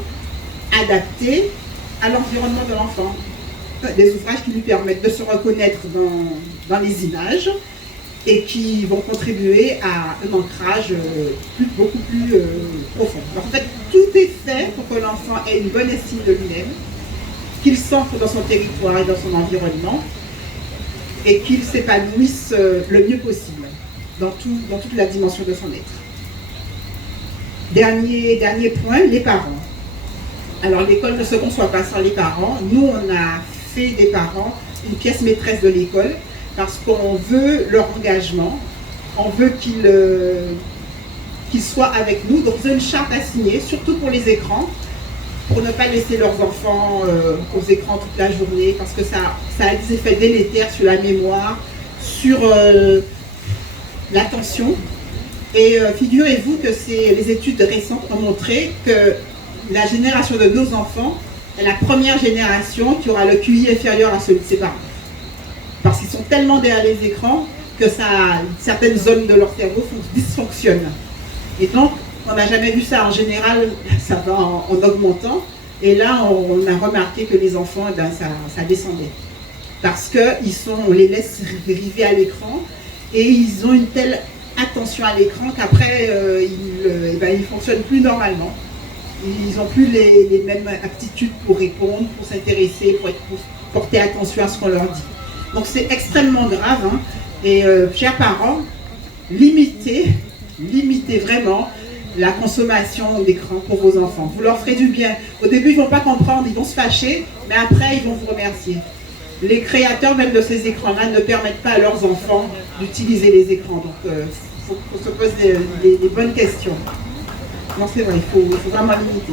adaptés à l'environnement de l'enfant. Des ouvrages qui lui permettent de se reconnaître dans les images et qui vont contribuer à un ancrage beaucoup plus profond. Alors, en fait, tout est fait pour que l'enfant ait une bonne estime de lui-même, qu'il s'ancre dans son territoire et dans son environnement et qu'il s'épanouisse le mieux possible dans toute la dimension de son être. Dernier point, les parents. Alors l'école ne se conçoit pas sans les parents. Nous, on a fait des parents une pièce maîtresse de l'école parce qu'on veut leur engagement, on veut qu'ils soient avec nous. Donc ils ont une charte à signer, surtout pour les écrans, pour ne pas laisser leurs enfants aux écrans toute la journée parce que ça a des effets délétères sur la mémoire, sur l'attention. Et figurez-vous que les études récentes ont montré que la génération de nos enfants est la première génération qui aura le QI inférieur à celui de ses parents. Parce qu'ils sont tellement derrière les écrans que certaines zones de leur cerveau dysfonctionnent. Et donc, on n'a jamais vu ça. En général, ça va en augmentant. Et là, on a remarqué que les enfants, ça descendait. Parce qu'on les laisse river à l'écran et ils ont une telle attention à l'écran qu'après, ils ne fonctionnent plus normalement. Ils n'ont plus les mêmes aptitudes pour répondre, pour s'intéresser, pour porter attention à ce qu'on leur dit. Donc c'est extrêmement grave. Hein. Et chers parents, limitez vraiment la consommation d'écran pour vos enfants. Vous leur ferez du bien. Au début, ils ne vont pas comprendre, ils vont se fâcher, mais après, ils vont vous remercier. Les créateurs même de ces écrans-là ne permettent pas à leurs enfants d'utiliser les écrans. Donc il faut se poser des bonnes questions. Non, c'est vrai, il faut vraiment limiter.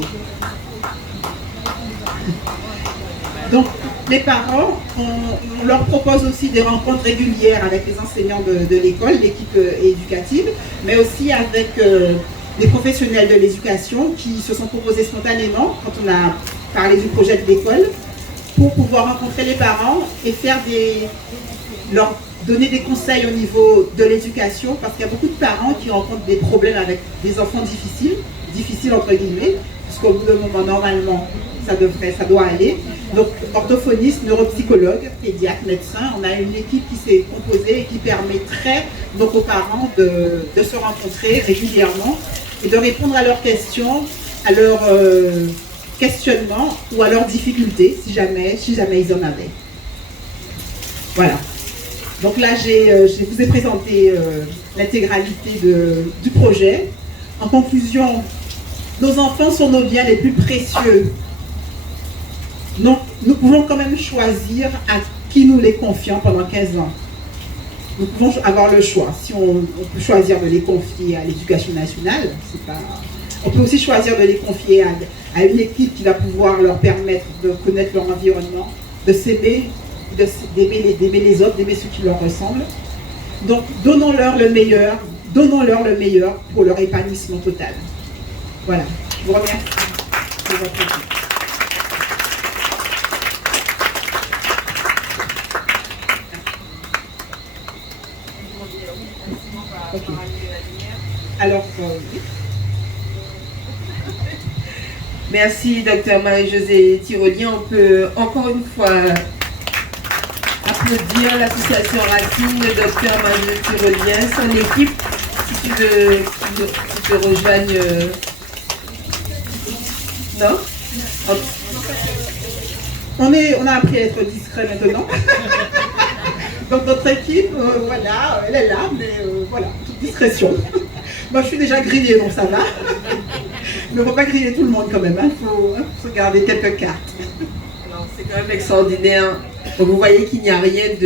Donc, les parents, on leur propose aussi des rencontres régulières avec les enseignants de l'école, l'équipe éducative, mais aussi avec des professionnels de l'éducation qui se sont proposés spontanément quand on a parlé du projet de l'école pour pouvoir rencontrer les parents et leur donner des conseils au niveau de l'éducation parce qu'il y a beaucoup de parents qui rencontrent des problèmes avec des enfants difficiles entre guillemets, puisqu'au bout d'un moment, normalement, ça doit aller. Donc, orthophonistes, neuropsychologues, pédiatres, médecins, on a une équipe qui s'est composée et qui permettrait donc aux parents de se rencontrer régulièrement et de répondre à leurs questions, à leurs questionnements ou à leurs difficultés, si jamais ils en avaient. Voilà. Donc là, je vous ai présenté l'intégralité du projet. En conclusion, nos enfants sont nos biens les plus précieux. Donc, nous pouvons quand même choisir à qui nous les confions pendant 15 ans. Nous pouvons avoir le choix. Si on peut choisir de les confier à l'éducation nationale, on peut aussi choisir de les confier à une équipe qui va pouvoir leur permettre de connaître leur environnement, de s'aimer, d'aimer les autres, d'aimer ceux qui leur ressemblent. Donc, donnons-leur le meilleur pour leur épanouissement total. Voilà, je vous remercie de votre écoute. Okay. Alors, oui. Merci, Dr Marie-Josée Tiroliens. On peut encore une fois applaudir l'association Racine, le Dr Marie-Josée Tiroliens, son équipe, si tu te rejoignes. Non? On a appris à être discret maintenant. Donc notre équipe, voilà, elle est là, mais voilà, toute discrétion. Moi je suis déjà grillée, donc ça va. Mais on ne va pas griller tout le monde quand même, il faut se garder quelques cartes. Alors, c'est quand même extraordinaire. Donc vous voyez qu'il n'y a rien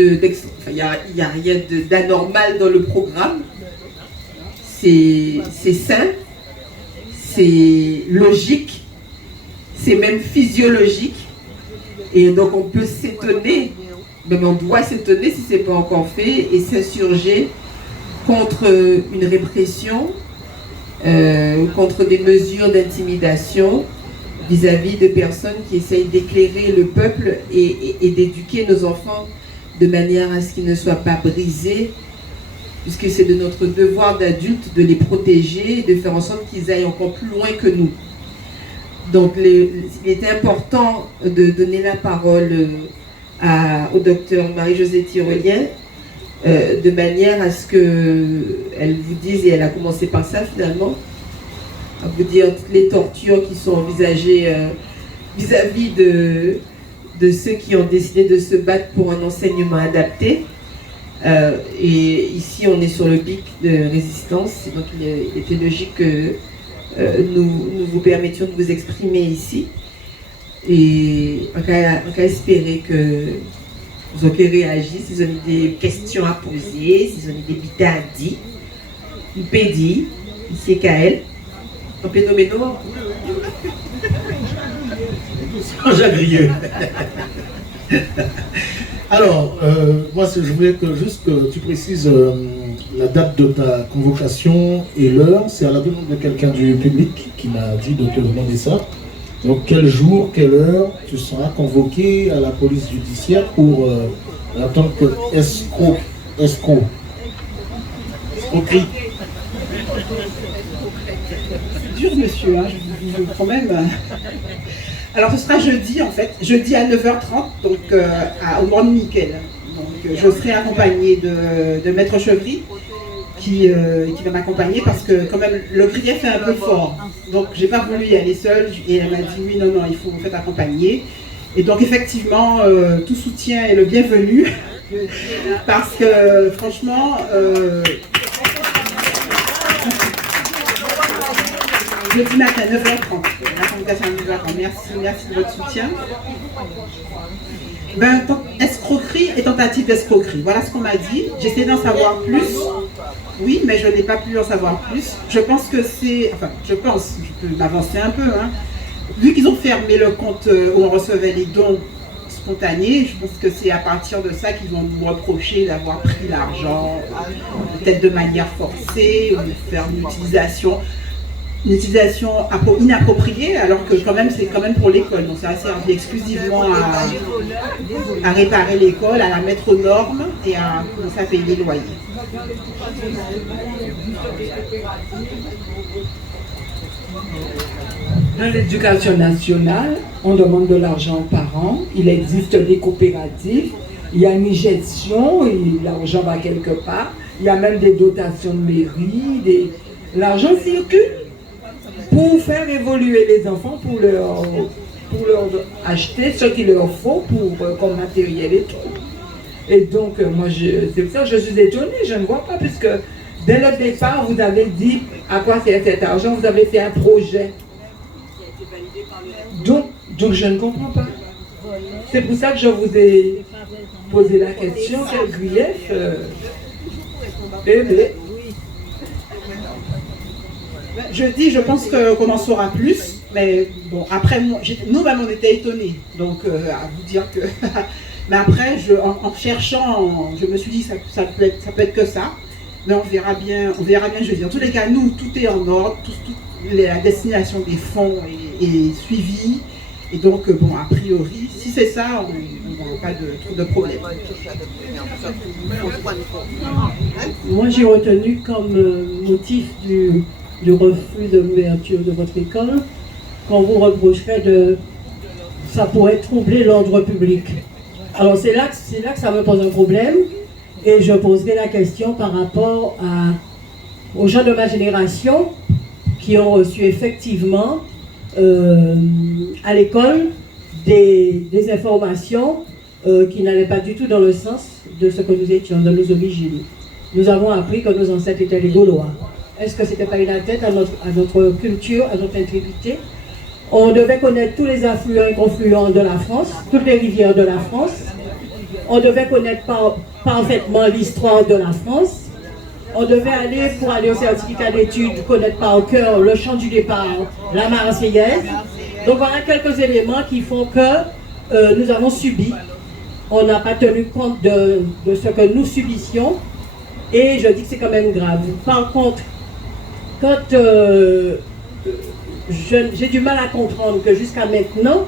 d'anormal dans le programme. C'est sain, c'est logique, c'est même physiologique. Et donc on peut s'étonner mais on doit s'étonner si ce n'est pas encore fait et s'insurger contre une répression, contre des mesures d'intimidation vis-à-vis de personnes qui essayent d'éclairer le peuple et d'éduquer nos enfants de manière à ce qu'ils ne soient pas brisés, puisque c'est de notre devoir d'adultes de les protéger et de faire en sorte qu'ils aillent encore plus loin que nous. Donc il était important de donner la parole au docteur Marie-Josée Tyrolien, de manière à ce qu'elle vous dise, et elle a commencé par ça finalement, à vous dire toutes les tortures qui sont envisagées vis-à-vis de ceux qui ont décidé de se battre pour un enseignement adapté. Et ici on est sur le pic de résistance, donc il était logique que nous vous permettions de vous exprimer ici. Et on va espérer que vous avez réagi, si vous avez des questions à poser, si vous avez des bitas à dire, vous pouvez dire, ici KL. On peut nommer nos noms. Jacques Rieu. Alors, moi, je voulais juste que tu précises la date de ta convocation et l'heure. C'est à la demande de quelqu'un du public qui m'a dit de te demander ça. Donc, quel jour, quelle heure tu seras convoqué à la police judiciaire pour en tant que escroquerie. C'est dur, monsieur, hein, je vous promets. Alors, ce sera jeudi, en fait, jeudi à 9h30, donc au Grand Nickel. Donc, je serai accompagnée de Maître Chevry, qui va m'accompagner parce que, quand même, le grief est un peu fort. Donc, j'ai pas voulu y aller seule, et elle m'a dit oui, non, il faut vous faire accompagner. Et donc, effectivement, tout soutien est le bienvenu, parce que, franchement, jeudi matin, 9h30. La convocation à 9h30. Merci de votre soutien. Escroquerie et tentative d'escroquerie. Voilà ce qu'on m'a dit. J'essaie d'en savoir plus. Oui, mais je n'ai pas pu en savoir plus. Je pense que c'est... Enfin, je peux m'avancer un peu. Hein. Vu qu'ils ont fermé le compte où on recevait les dons spontanés, je pense que c'est à partir de ça qu'ils vont nous reprocher d'avoir pris l'argent, peut-être de manière forcée, ou de faire une utilisation inappropriée, alors que quand même c'est quand même pour l'école. Donc ça a servi exclusivement à réparer l'école, à la mettre aux normes et à commencer à payer les loyers. Dans l'éducation nationale, on demande de l'argent aux parents. Il existe des coopératives. Il y a une gestion et l'argent va quelque part. Il y a même des dotations de mairie. L'argent circule pour faire évoluer les enfants, pour leur acheter ce qu'il leur faut comme matériel et tout. Et donc, moi, c'est pour ça que je suis étonnée. Je ne vois pas, puisque dès le départ, vous avez dit à quoi sert cet argent. Vous avez fait un projet. Donc je ne comprends pas. C'est pour ça que je vous ai posé la question, quel grief Je pense qu'on en saura plus, mais bon, après, nous-mêmes, on était étonnés, donc à vous dire que... mais après, en cherchant, je me suis dit, ça peut être que ça, mais on verra bien, je veux dire. En tous les cas, nous, tout est en ordre, la destination des fonds est suivie, et donc, bon, a priori, si c'est ça, on n'aura pas trop de problème. Moi, j'ai retenu comme motif du refus de l'ouverture de votre école, qu'on vous reprocherait ça pourrait troubler l'ordre public. Alors c'est là que ça me pose un problème, et je poserai la question par rapport aux gens de ma génération qui ont reçu effectivement à l'école des informations qui n'allaient pas du tout dans le sens de ce que nous étions, de nos origines. Nous avons appris que nos ancêtres étaient les Gaulois. Est-ce que ce n'était pas une atteinte à notre culture, à notre intégrité? On devait connaître tous les affluents et confluents de la France, toutes les rivières de la France. On devait connaître parfaitement l'histoire de la France. On devait pour aller au certificat d'études, connaître par cœur le chant du départ, la Marseillaise. Donc voilà quelques éléments qui font que nous avons subi on n'a pas tenu compte de ce que nous subissions, et je dis que c'est quand même grave. Par contre, quand j'ai du mal à comprendre que jusqu'à maintenant,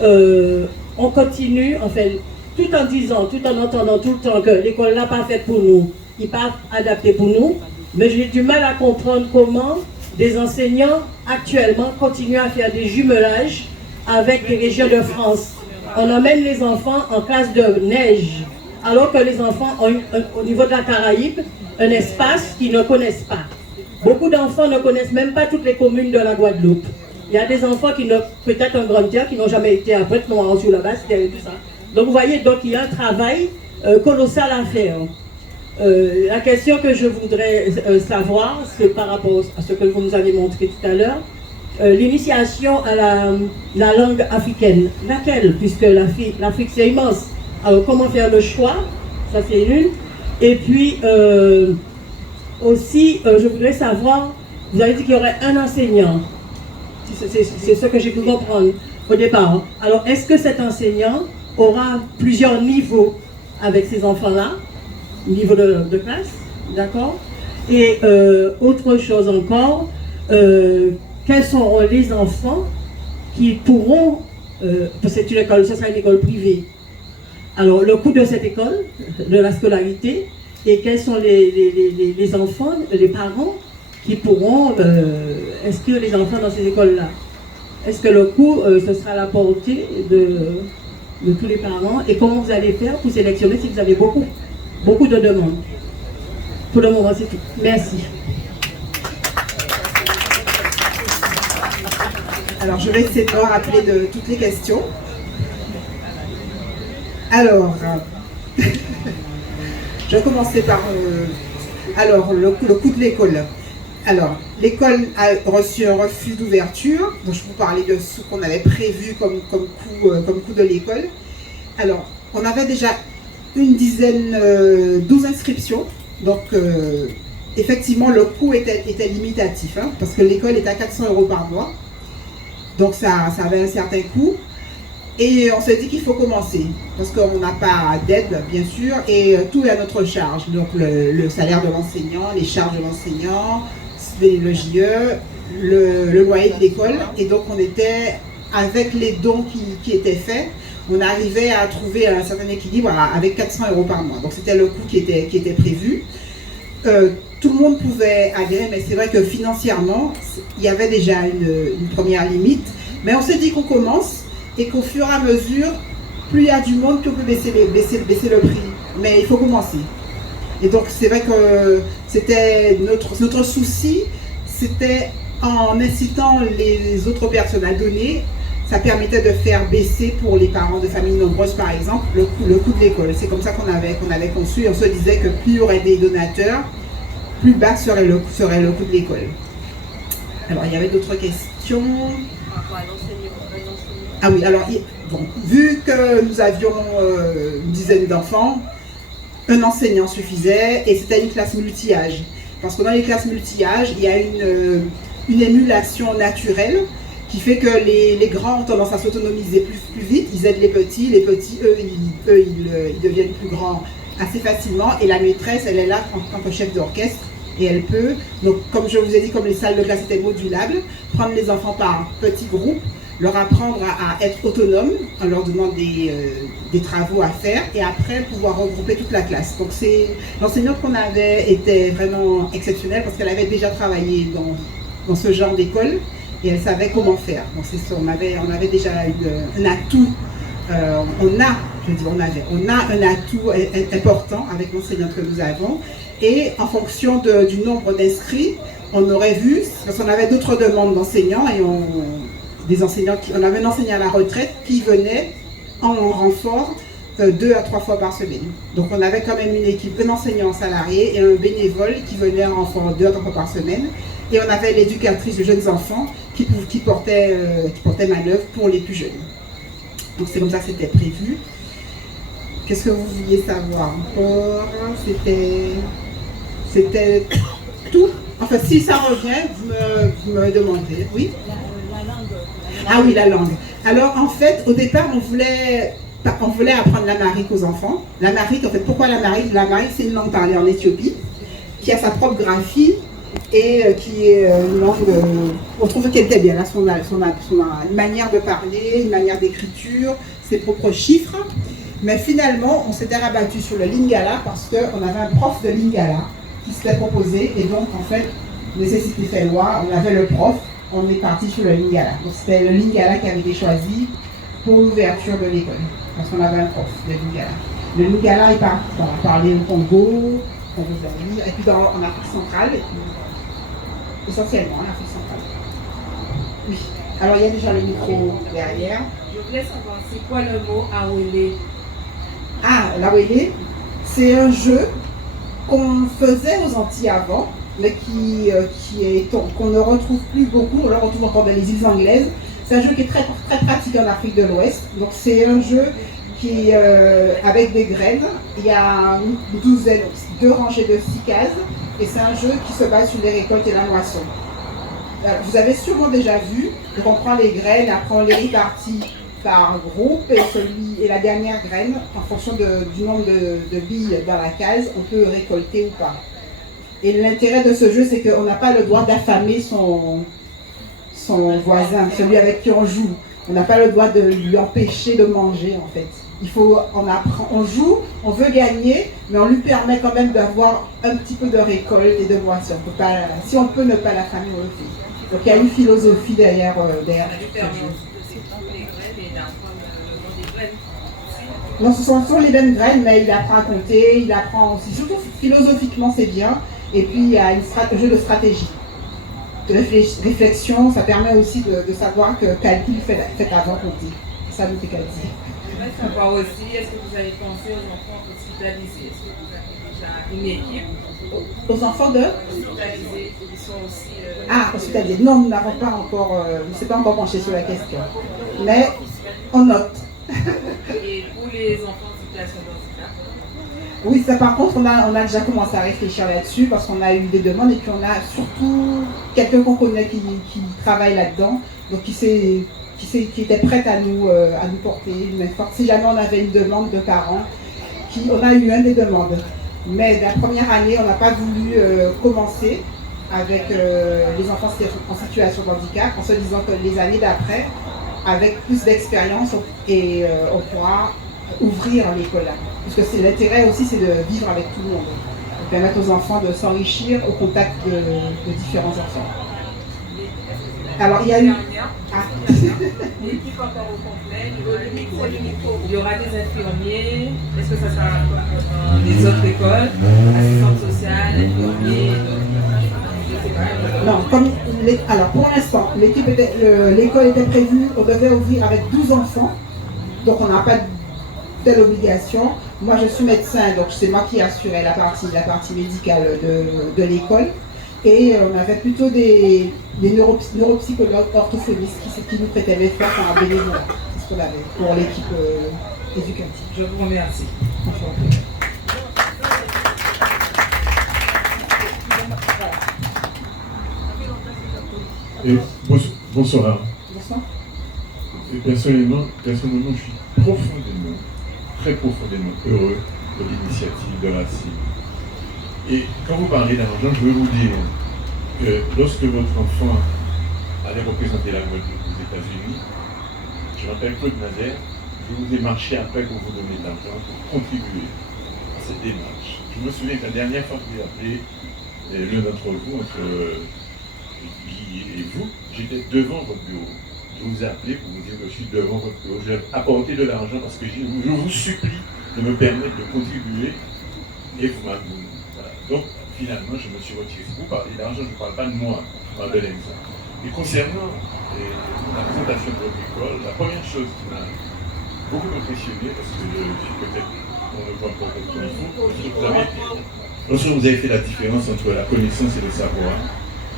on continue, en fait, tout en disant, tout en entendant tout le temps que l'école n'est pas faite pour nous, n'est pas adaptée pour nous, mais j'ai du mal à comprendre comment des enseignants actuellement continuent à faire des jumelages avec les régions de France. On emmène les enfants en classe de neige, alors que les enfants ont au niveau de la Caraïbe un espace qu'ils ne connaissent pas. Beaucoup d'enfants ne connaissent même pas toutes les communes de la Guadeloupe. Il y a des enfants qui n'ont peut-être un grand terre, qui n'ont jamais été à Pointe-Noire sur la base, et tout ça. Donc vous voyez, donc il y a un travail colossal à faire. La question que je voudrais savoir, c'est par rapport à ce que vous nous avez montré tout à l'heure, l'initiation à la langue africaine. Laquelle? Puisque l'Afrique c'est immense. Alors comment faire le choix? Ça c'est une. Et puis aussi, je voudrais savoir, vous avez dit qu'il y aurait un enseignant. C'est ce que j'ai pu comprendre au départ. Alors est-ce que cet enseignant aura plusieurs niveaux avec ces enfants-là? Niveau de classe, d'accord? Et autre chose encore, quels seront les enfants qui pourront, parce que c'est une école, ce sera une école privée. Alors le coût de cette école, de la scolarité, et quels sont les enfants, les parents qui pourront inscrire les enfants dans ces écoles-là? Est-ce que le coût, ce sera à la portée de tous les parents? Et comment vous allez faire pour sélectionner si vous avez beaucoup de demandes? Pour le moment, c'est tout. Merci. Alors, je vais essayer de me rappeler de toutes les questions. Alors, je vais commencer par le coût de l'école. Alors, l'école a reçu un refus d'ouverture. Donc, je vous parlais de ce qu'on avait prévu comme coût de l'école. Alors, on avait déjà une dizaine, 12 inscriptions. Donc, effectivement, le coût était limitatif, hein, parce que l'école est à 400 € par mois. Donc, ça avait un certain coût. Et on s'est dit qu'il faut commencer, parce qu'on n'a pas d'aide, bien sûr, et tout est à notre charge. Donc, le salaire de l'enseignant, les charges de l'enseignant, le JE, le loyer de l'école. Et donc, on était, avec les dons qui étaient faits, on arrivait à trouver un certain équilibre avec 400 € par mois. Donc, c'était le coût qui était prévu. Tout le monde pouvait adhérer, mais c'est vrai que financièrement, il y avait déjà une première limite. Mais on s'est dit qu'on commence et qu'au fur et à mesure, plus il y a du monde, plus on peut baisser le prix. Mais il faut commencer. Et donc, c'est vrai que c'était notre souci, c'était en incitant les autres personnes à donner, ça permettait de faire baisser pour les parents de familles nombreuses, par exemple, le coût de l'école. C'est comme ça qu'on avait conçu. On se disait que plus il y aurait des donateurs, plus bas serait le coût de l'école. Alors, il y avait d'autres questions. Ah oui, alors, bon, vu que nous avions une dizaine d'enfants, un enseignant suffisait et c'était une classe multi-âge. Parce que dans les classes multi-âge, il y a une émulation naturelle qui fait que les grands ont tendance à s'autonomiser plus vite, ils aident les petits, eux, ils deviennent plus grands assez facilement, et la maîtresse, elle est là en tant que chef d'orchestre, et elle peut, donc comme je vous ai dit, comme les salles de classe étaient modulables, prendre les enfants par petits groupes, leur apprendre à être autonomes en leur donnant des travaux à faire, et après pouvoir regrouper toute la classe. Donc l'enseignante qu'on avait était vraiment exceptionnelle, parce qu'elle avait déjà travaillé dans ce genre d'école, et elle savait comment faire. Donc c'est ça, on avait déjà un atout, on a un atout important avec l'enseignante que nous avons, et en fonction du nombre d'inscrits, on aurait vu, parce qu'on avait d'autres demandes d'enseignants, et on avait un enseignant à la retraite qui venait en renfort 2 à 3 fois par semaine. Donc on avait quand même une équipe, un enseignant salarié et un bénévole qui venait en renfort 2 à 3 fois par semaine. Et on avait l'éducatrice de jeunes enfants qui portait manœuvre pour les plus jeunes. Donc c'est comme ça que c'était prévu. Qu'est-ce que vous vouliez savoir encore? C'était tout. Enfin, si ça revient, vous me demandez. Oui? La langue. Ah oui, la langue. Alors en fait, au départ, on voulait on voulait apprendre l'amharique aux enfants. L'amharique, en fait, pourquoi l'amharique? L'amharique, c'est une langue parlée en Éthiopie, qui a sa propre graphie et qui est une langue, on trouve qu'elle était bien, là, son une manière de parler, une manière d'écriture, ses propres chiffres. Mais finalement, on s'était rabattu sur le lingala parce qu'on avait un prof de lingala qui s'était proposé, et donc, en fait, nécessité fait loi, on avait le prof, on est parti sur le lingala. Donc, c'était le lingala qui avait été choisi pour l'ouverture de l'école, parce qu'on avait un prof de lingala. Le lingala, il parlait au Congo, et puis en Afrique centrale, et puis, essentiellement en Afrique centrale. Oui. Alors, il y a déjà le micro derrière. Je voulais savoir, c'est quoi le mot awele? Ah, l'awele, c'est un jeu qu'on faisait aux Antilles avant, mais qu'on ne retrouve plus beaucoup, on le retrouve encore dans les îles anglaises. C'est un jeu qui est très, très pratiqué en Afrique de l'Ouest. Donc c'est un jeu qui, avec des graines, il y a une douzaine, 2 rangées de 6 cases, et c'est un jeu qui se base sur les récoltes et la moisson. Vous avez sûrement déjà vu, donc on prend les graines, après on les répartit par groupe, et la dernière graine, en fonction du nombre de billes dans la case, on peut récolter ou pas. Et l'intérêt de ce jeu, c'est qu'on n'a pas le droit d'affamer son voisin, celui avec qui on joue. On n'a pas le droit de lui empêcher de manger, en fait. On joue, on veut gagner, mais on lui permet quand même d'avoir un petit peu de récolte et de moisson. Si on peut ne pas l'affamer, on le fait. Donc il y a une philosophie derrière ce jeu. Non, ce sont les mêmes graines, mais il apprend à compter, il apprend aussi, surtout philosophiquement c'est bien, et puis il y a un jeu de stratégie, de réflexion, ça permet aussi de savoir que calcul fait avant compter. Ça nous fait calculer. Je voudrais savoir aussi, est-ce que vous avez pensé aux enfants hospitalisés? Est-ce que vous avez déjà une équipe? Aux enfants de hospitalisés, ils sont aussi... hospitalisés. Non, nous n'avons pas encore, je ne sais pas encore penché sur la question, mais on note. Et pour les enfants en situation de handicap? Oui, ça par contre, on a déjà commencé à réfléchir là-dessus parce qu'on a eu des demandes et puis on a surtout quelqu'un qu'on connaît qui travaille là-dedans, donc qui était prête à nous porter une main forte. Si jamais on avait une demande de parents, on a eu des demandes. Mais la première année, on n'a pas voulu commencer avec les enfants en situation de handicap en se disant que les années d'après, avec plus d'expérience, on pourra ouvrir l'école là. Parce que l'intérêt aussi, c'est de vivre avec tout le monde. De permettre aux enfants de s'enrichir au contact de différents enfants. Alors, il y a eu... L'équipe encore au complet, il y aura des infirmiers, est-ce que ça sera dans des autres écoles, assistantes sociales, infirmiers, je sais pas. Alors pour l'instant, l'école était prévue, on devait ouvrir avec 12 enfants, donc on n'a pas telle obligation. Moi je suis médecin, donc c'est moi qui assurais la partie médicale de l'école. Et on avait plutôt des neuropsychologues orthophonistes qui nous prêtaient les faire en bénévolat. C'est ce qu'on avait pour l'équipe éducative. Je vous remercie. Et bonsoir. Bonsoir. Et personnellement, je suis très profondément heureux de l'initiative de Racine. Et quand vous parlez d'argent, je veux vous dire que lorsque votre enfant allait représenter la Guadeloupe aux États-Unis, je m'appelle Claude Nazaire, je vous ai marché après pour vous donner de l'argent pour contribuer à cette démarche. Je me souviens que la dernière fois que j'ai appelé l'un d'entre vous, entre Guy et vous, j'étais devant votre bureau. Je vous ai appelé pour vous dire que je suis devant votre bureau. J'ai apporté de l'argent parce que je vous supplie de me permettre de contribuer et vous m'avez. Voilà. Donc, finalement, je me suis retiré. Si vous parlez d'argent, je ne parle pas de moi, je parle de l'exemple. Et concernant la présentation de votre école, la première chose qui m'a beaucoup impressionné, parce que peut-être on ne voit pas comme vous, lorsque vous avez fait la différence entre la connaissance et le savoir,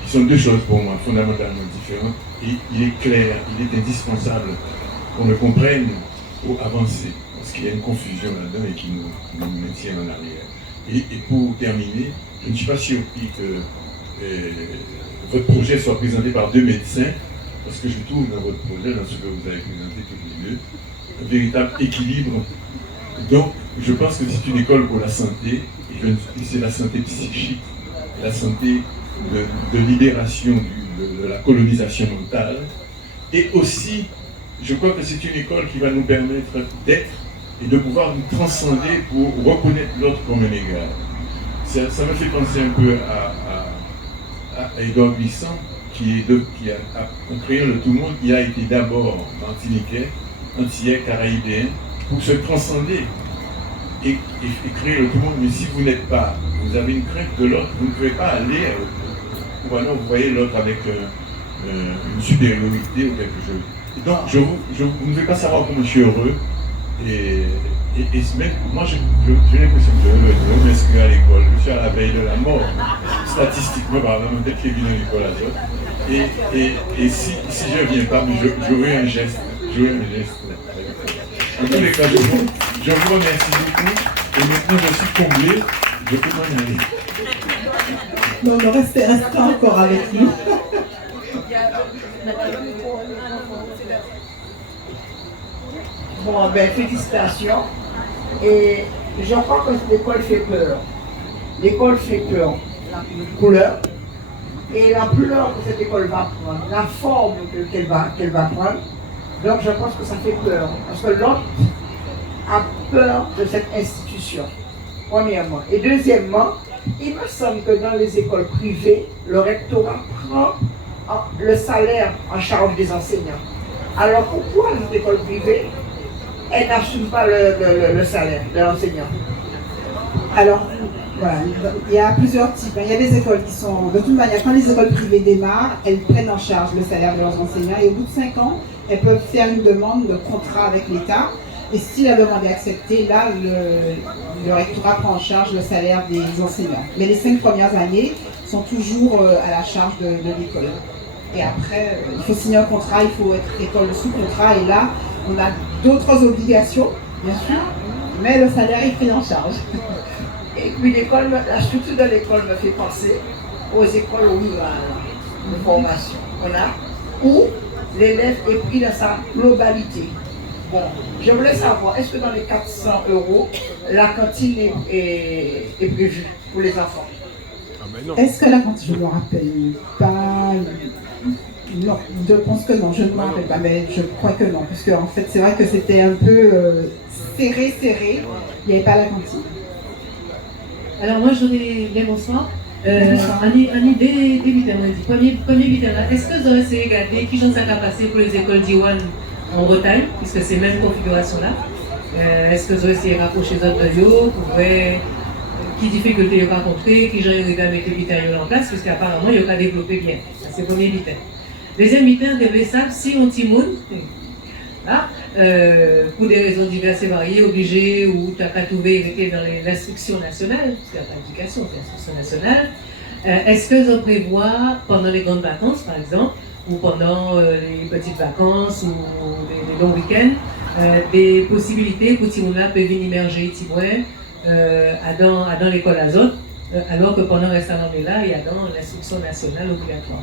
qui sont deux choses pour moi fondamentalement différentes, et il est clair, il est indispensable qu'on le comprenne pour avancer, parce qu'il y a une confusion là-dedans et qui nous maintient en arrière. Et pour terminer, je ne suis pas surpris que votre projet soit présenté par deux médecins, parce que je trouve dans votre projet, dans ce que vous avez présenté tous les deux, un véritable équilibre. Donc, je pense que c'est une école pour la santé, et c'est la santé psychique, la santé de libération de la colonisation mentale, et aussi, je crois que c'est une école qui va nous permettre d'être et de pouvoir nous transcender pour reconnaître l'autre comme un égal. Ça me fait penser un peu à Édouard Glissant, qui a créé le tout le monde, qui a été d'abord martiniquais, antillais, caribéen, pour se transcender et créer le tout le monde. Mais si vous n'êtes pas, vous avez une crainte de l'autre, vous ne pouvez pas aller, ou alors vous voyez l'autre avec une supériorité ou quelque chose. Et donc, vous ne pouvez pas savoir comment je suis heureux. Et même, moi, j'ai l'impression de m'inscrire à l'école. Je suis à la veille de la mort, statistiquement parlant, peut-être qu'il est venu à l'école à l'autre. Et si je ne viens pas, j'aurai un geste. En tous les cas, je vous remercie beaucoup. Et maintenant, je suis comblé. Je peux m'en aller. Non, le restez encore avec nous. Bon, ben, félicitations. Et je crois que l'école fait peur. L'école fait peur. La couleur. Et la couleur que cette école va prendre, la forme qu'elle va prendre. Donc je pense que ça fait peur. Parce que l'autre a peur de cette institution, premièrement. Et deuxièmement, il me semble que dans les écoles privées, le rectorat prend le salaire en charge des enseignants. Alors pourquoi les écoles privées, elles n'assument pas le salaire de l'enseignant? Alors, voilà, il y a plusieurs types. Il y a des écoles qui sont, de toute manière, quand les écoles privées démarrent, elles prennent en charge le salaire de leurs enseignants et au bout de 5 ans, elles peuvent faire une demande de contrat avec l'État. Et si la demande est acceptée, là, le rectorat prend en charge le salaire des enseignants. Mais les 5 premières années sont toujours à la charge de l'école. Et après, il faut signer un contrat, il faut être école sous contrat. Et là, on a d'autres obligations, bien sûr, mais le salaire est pris en charge. Et puis la structure de l'école me fait penser aux écoles rurales de formation qu'on a, où l'élève est pris dans sa globalité. Bon, je voulais savoir, est-ce que dans les 400 €, la cantine est prévue pour les enfants? Est-ce que la cantine, je ne me rappelle pas. Non, je pense que non, je ne me rappelle pas, mais je crois que non, parce qu'en fait, c'est vrai que c'était un peu serré, il n'y avait pas la cantine. Alors moi, j'aurais bien bonsoir. Une idée débutant, premier bitan là, est-ce que vous aurez essayé de regarder qui j'en sais qu'à passer pour les écoles d'Iwan en Bretagne, puisque c'est même configuration là? Est-ce que vous aurez essayé de rapprocher les autres de l'eau pour voir qui difficulté ils ont rencontré, qui j'en ai mettre les bitans en place, puisqu'apparemment ils ont développé bien. C'est le premier bitan. Deuxième bitan, devait savoir si on timoun, là, pour des raisons diverses et variées, obligé ou tu n'as pas trouvé dans l'instruction nationale, parce qu'il n'y a pas d'éducation, c'est l'instruction nationale. Est-ce que vous prévoyez pendant les grandes vacances, par exemple, ou pendant les petites vacances ou les longs week-ends, des possibilités pour que les peuvent immerger dans l'école azote, alors que pendant le reste de là, il y a dans l'instruction nationale obligatoire?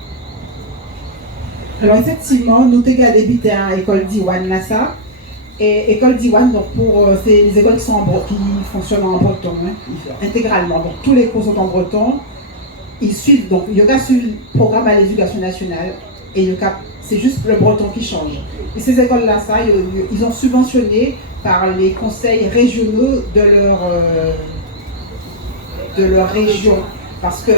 Alors effectivement, nous avons débuté à l'école d'Iwan Lassa. Et école d'Iwan, donc c'est les écoles qui fonctionnent en breton, hein, intégralement. Donc tous les cours sont en breton. Ils suivent, donc il y a suivi le programme à l'éducation nationale et c'est juste le breton qui change. Et ces écoles-là, ils ont subventionné par les conseils régionaux de leur région. Parce que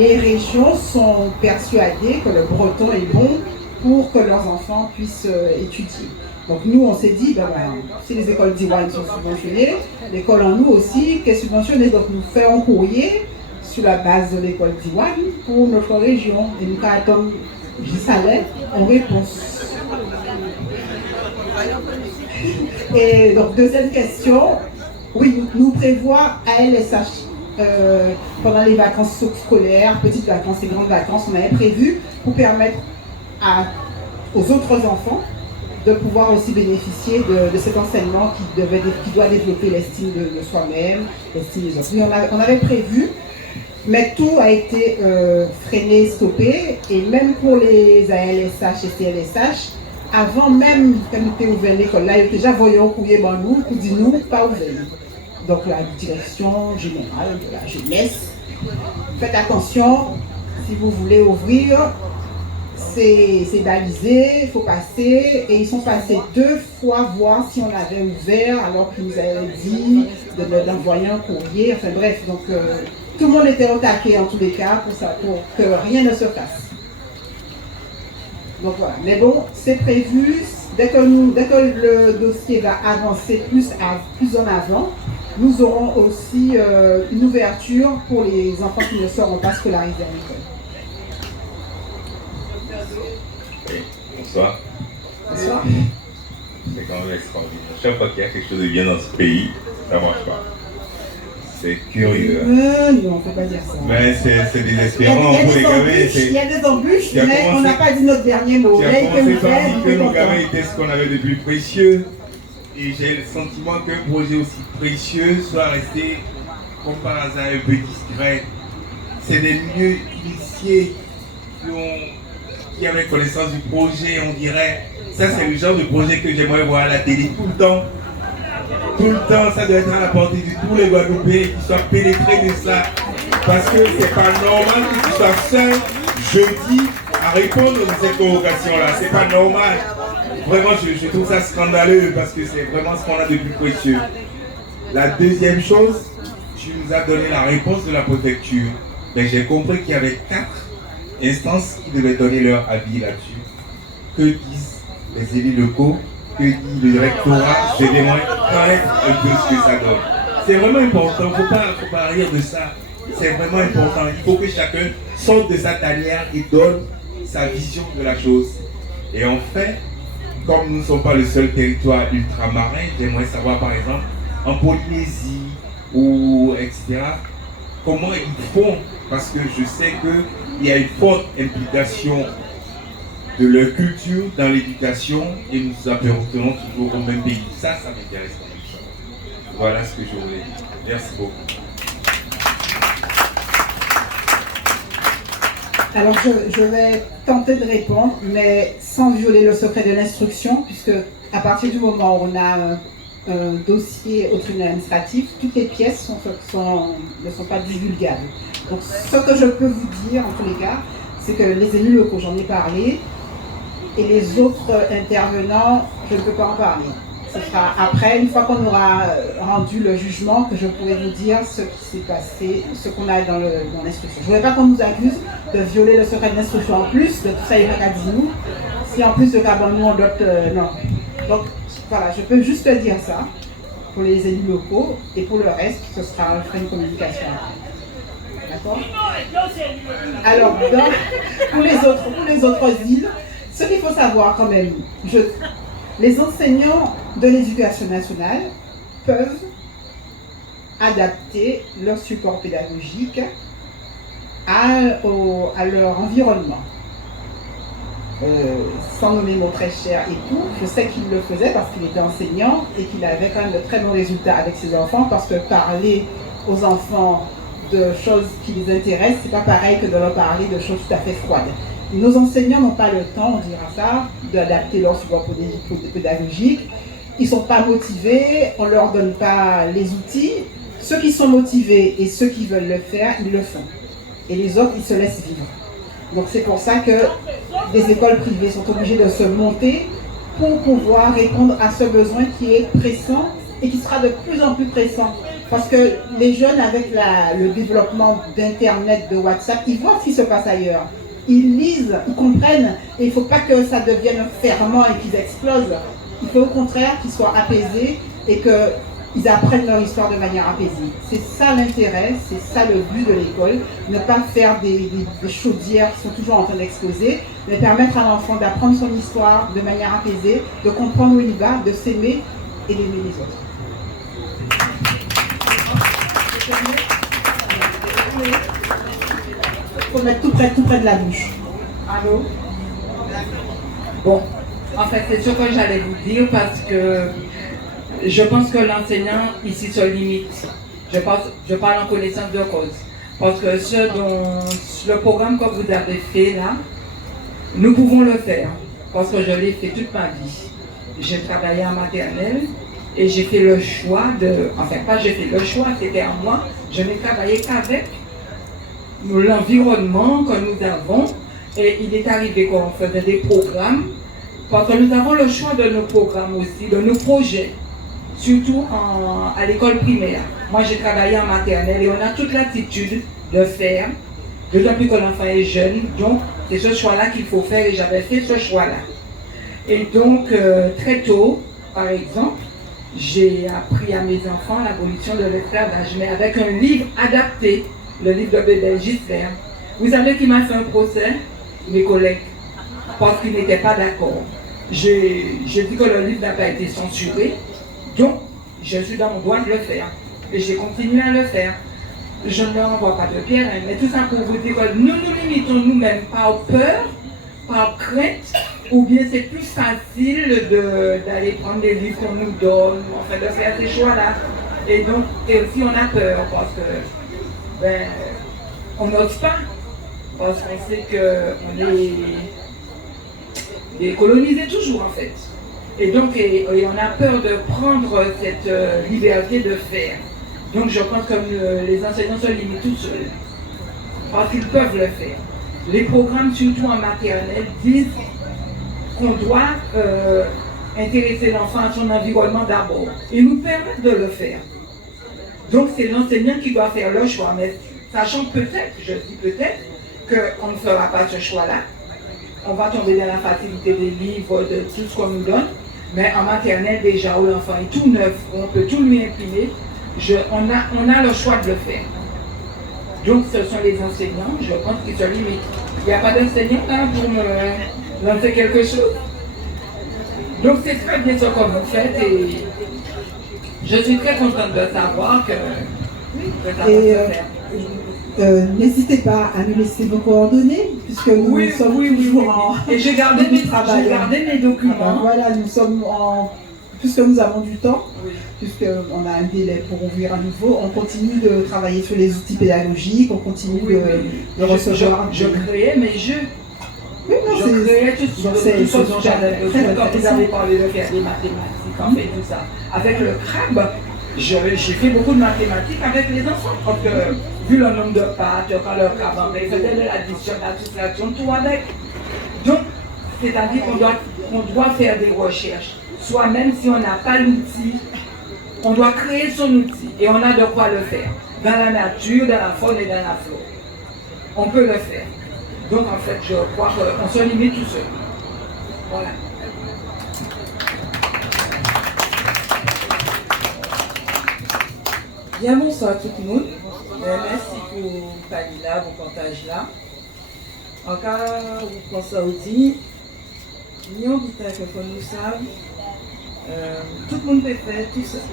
les régions sont persuadées que le breton est bon pour que leurs enfants puissent étudier. Donc nous, on s'est dit, si les écoles d'Iwan sont subventionnées, l'école en nous aussi est subventionnée. Donc nous faisons un courrier sur la base de l'école d'Iwan pour notre région. Et nous attendons salaire en réponse. Et donc deuxième question, oui, nous prévoyons à LSH. Pendant les vacances scolaires, petites vacances et grandes vacances, on avait prévu pour permettre aux autres enfants de pouvoir aussi bénéficier de cet enseignement qui doit développer l'estime de soi-même, l'estime des autres. Mais on avait prévu Mais tout a été freiné, stoppé, et même pour les ALSH et CLSH, avant même que nous ayons ouvert l'école, là, ils ont déjà voyé au courrier, nous, pour dire nous, pas ouvert. Donc la direction générale de la jeunesse, faites attention, si vous voulez ouvrir, c'est balisé, il faut passer, et ils sont passés 2 fois voir si on avait ouvert, alors qu'ils nous avaient dit d'envoyer un courrier, enfin bref, donc tout le monde était au taquet en tous les cas pour que rien ne se fasse. Donc voilà, mais bon, c'est prévu, dès que le dossier va avancer plus en avant, nous aurons aussi une ouverture pour les enfants qui ne seront pas scolarisés à l'école. Bonsoir. Bonsoir. C'est quand même extraordinaire. Chaque fois qu'il y a quelque chose de bien dans ce pays, ça ne marche pas. C'est curieux. Non, on ne peut pas dire ça. Mais c'est désespérant pour les gamins. Il y a des embûches, mais on n'a pas dit notre dernier mot. Tu as commencé par dire que nos gamins étaient ce qu'on avait de plus précieux. Et j'ai le sentiment qu'un projet aussi précieux soit resté, comme par hasard, un peu discret. C'est des lieux initiés qui avaient connaissance du projet, on dirait. Ça, c'est le genre de projet que j'aimerais voir à la télé tout le temps. Tout le temps, ça doit être à la portée de tous les Guadeloupéens qui soient pénétrés de ça. Parce que c'est pas normal que tu sois seul jeudi à répondre à cette convocation-là. C'est pas normal. Vraiment, je trouve ça scandaleux parce que c'est vraiment ce qu'on a de plus précieux. La deuxième chose, tu nous as donné la réponse de la préfecture. Mais j'ai compris qu'il y avait 4 instances qui devaient donner leur avis là-dessus. Que disent les élus locaux? Que dit le rectorat? Je vais connaître un peu ce que ça donne. C'est vraiment important, il ne faut pas rire de ça. C'est vraiment important. Il faut que chacun sorte de sa tanière et donne sa vision de la chose. Et enfin, comme nous ne sommes pas le seul territoire ultramarin, j'aimerais savoir par exemple, en Polynésie ou etc., comment ils font, parce que je sais qu'il y a une forte implication de leur culture dans l'éducation et nous appartenons toujours au même pays. Ça m'intéresse. Voilà ce que je voulais dire. Merci beaucoup. Alors je vais tenter de répondre, mais sans violer le secret de l'instruction, puisque à partir du moment où on a un dossier au tribunal administratif, toutes les pièces ne sont pas divulgables. Donc ce que je peux vous dire en tous les cas, c'est que les élus locaux, j'en ai parlé, et les autres intervenants, je ne peux pas en parler. Ce sera après, une fois qu'on aura rendu le jugement, que je pourrai vous dire ce qui s'est passé, ce qu'on a dans l'instruction. Je ne voudrais pas qu'on nous accuse de violer le secret de l'instruction en plus, de tout ça, il n'y a pas qu'à dire nous. Si en plus de cas, nous on dote, non. Donc voilà, je peux juste dire ça pour les élus locaux, et pour le reste, ce sera une communication. D'accord? Alors, pour les autres îles, ce qu'il faut savoir quand même, les enseignants de l'éducation nationale peuvent adapter leur support pédagogique à leur environnement. Sans nommer mon très cher époux, je sais qu'il le faisait parce qu'il était enseignant et qu'il avait quand même de très bons résultats avec ses enfants, parce que parler aux enfants de choses qui les intéressent, c'est pas pareil que de leur parler de choses tout à fait froides. Nos enseignants n'ont pas le temps, on dira ça, d'adapter leur support pédagogique. Ils ne sont pas motivés, on ne leur donne pas les outils. Ceux qui sont motivés et ceux qui veulent le faire, ils le font. Et les autres, ils se laissent vivre. Donc c'est pour ça que des écoles privées sont obligées de se monter pour pouvoir répondre à ce besoin qui est pressant et qui sera de plus en plus pressant. Parce que les jeunes, avec le développement d'Internet, de WhatsApp, ils voient ce qui se passe ailleurs. Ils lisent, ils comprennent, et il ne faut pas que ça devienne ferment et qu'ils explosent. Il faut au contraire qu'ils soient apaisés et qu'ils apprennent leur histoire de manière apaisée. C'est ça l'intérêt, c'est ça le but de l'école. Ne pas faire des chaudières qui sont toujours en train d'exploser, mais permettre à l'enfant d'apprendre son histoire de manière apaisée, de comprendre où il va, de s'aimer et d'aimer les autres. Il faut mettre tout près de la bouche. Allô? Bon, en fait, c'est ce que j'allais vous dire parce que je pense que l'enseignant ici se limite. Je parle en connaissance de cause. Parce que le programme que vous avez fait là, nous pouvons le faire. Parce que je l'ai fait toute ma vie. J'ai travaillé en maternelle et j'ai fait le choix j'ai fait le choix, c'était à moi. Je n'ai travaillé qu'avec l'environnement que nous avons. Et il est arrivé qu'on faisait des programmes. Parce que nous avons le choix de nos programmes aussi, de nos projets. Surtout à l'école primaire. Moi, j'ai travaillé en maternelle et on a toute l'attitude de faire, d'autant plus que l'enfant est jeune. Donc, c'est ce choix-là qu'il faut faire et j'avais fait ce choix-là. Et donc, très tôt, par exemple, j'ai appris à mes enfants l'abolition de l'esclavage, mais avec un livre adapté, le livre de Bébé Gisler. Vous savez qui m'a fait un procès? Mes collègues, parce qu'ils n'étaient pas d'accord. J'ai dit que le livre n'a pas été censuré. Donc, je suis dans mon droit de le faire. Et j'ai continué à le faire. Je ne leur envoie pas de pierre, hein, mais tout ça pour vous dire que nous nous limitons nous-mêmes par peur, par crainte, ou bien c'est plus facile d'aller prendre des livres qu'on nous donne, enfin de faire ces choix-là. Et donc, et aussi on a peur parce que, on n'ose pas, parce qu'on sait qu'on est colonisé toujours en fait. Et donc, et on a peur de prendre cette liberté de faire. Donc, je pense que les enseignants se limitent tout seuls. Parce qu'ils peuvent le faire. Les programmes, surtout en maternelle, disent qu'on doit intéresser l'enfant à son environnement d'abord. Et nous permettent de le faire. Donc, c'est l'enseignant qui doit faire le choix. Mais sachant peut-être, je dis peut-être, qu'on ne fera pas ce choix-là. On va tomber dans la facilité des livres, de tout ce qu'on nous donne. Mais en maternelle, déjà, où l'enfant est tout neuf, on peut tout lui imprimer, on a le choix de le faire. Donc, ce sont les enseignants, je pense qu'ils se limitent. Il n'y a pas d'enseignant là pour me lancer quelque chose. Donc, c'est très bien ce que vous faites et je suis très contente de savoir que ça va se faire. N'hésitez pas à nous laisser vos coordonnées, puisque nous sommes toujours en... Et j'ai gardé mes documents. Voilà, nous sommes puisque nous avons du temps, puisqu'on a un délai pour ouvrir à nouveau, on continue de travailler sur les outils pédagogiques, on continue de recevoir... Je créais mes jeux. Oui, non, je créais tout ce dont j'avais besoin. Quand vous avez parlé de faire des mathématiques, en fait, tout ça. Avec le crabe, j'ai fait beaucoup de mathématiques avec les enfants. Donc, vu le nombre de pâtes, quand le crabe, ils faisaient de l'addition, de la soustraction, tout avec. Donc, c'est-à-dire qu'on doit faire des recherches. Soit même si on n'a pas l'outil, on doit créer son outil et on a de quoi le faire. Dans la nature, dans la faune et dans la flore. On peut le faire. Donc en fait, je crois qu'on se limite tout seul. Voilà. Bien, bonsoir tout le monde. Merci pour Palila, pour partage là. En cas où vous pensez au dit, nous avons que nous savons, tout le monde peut faire,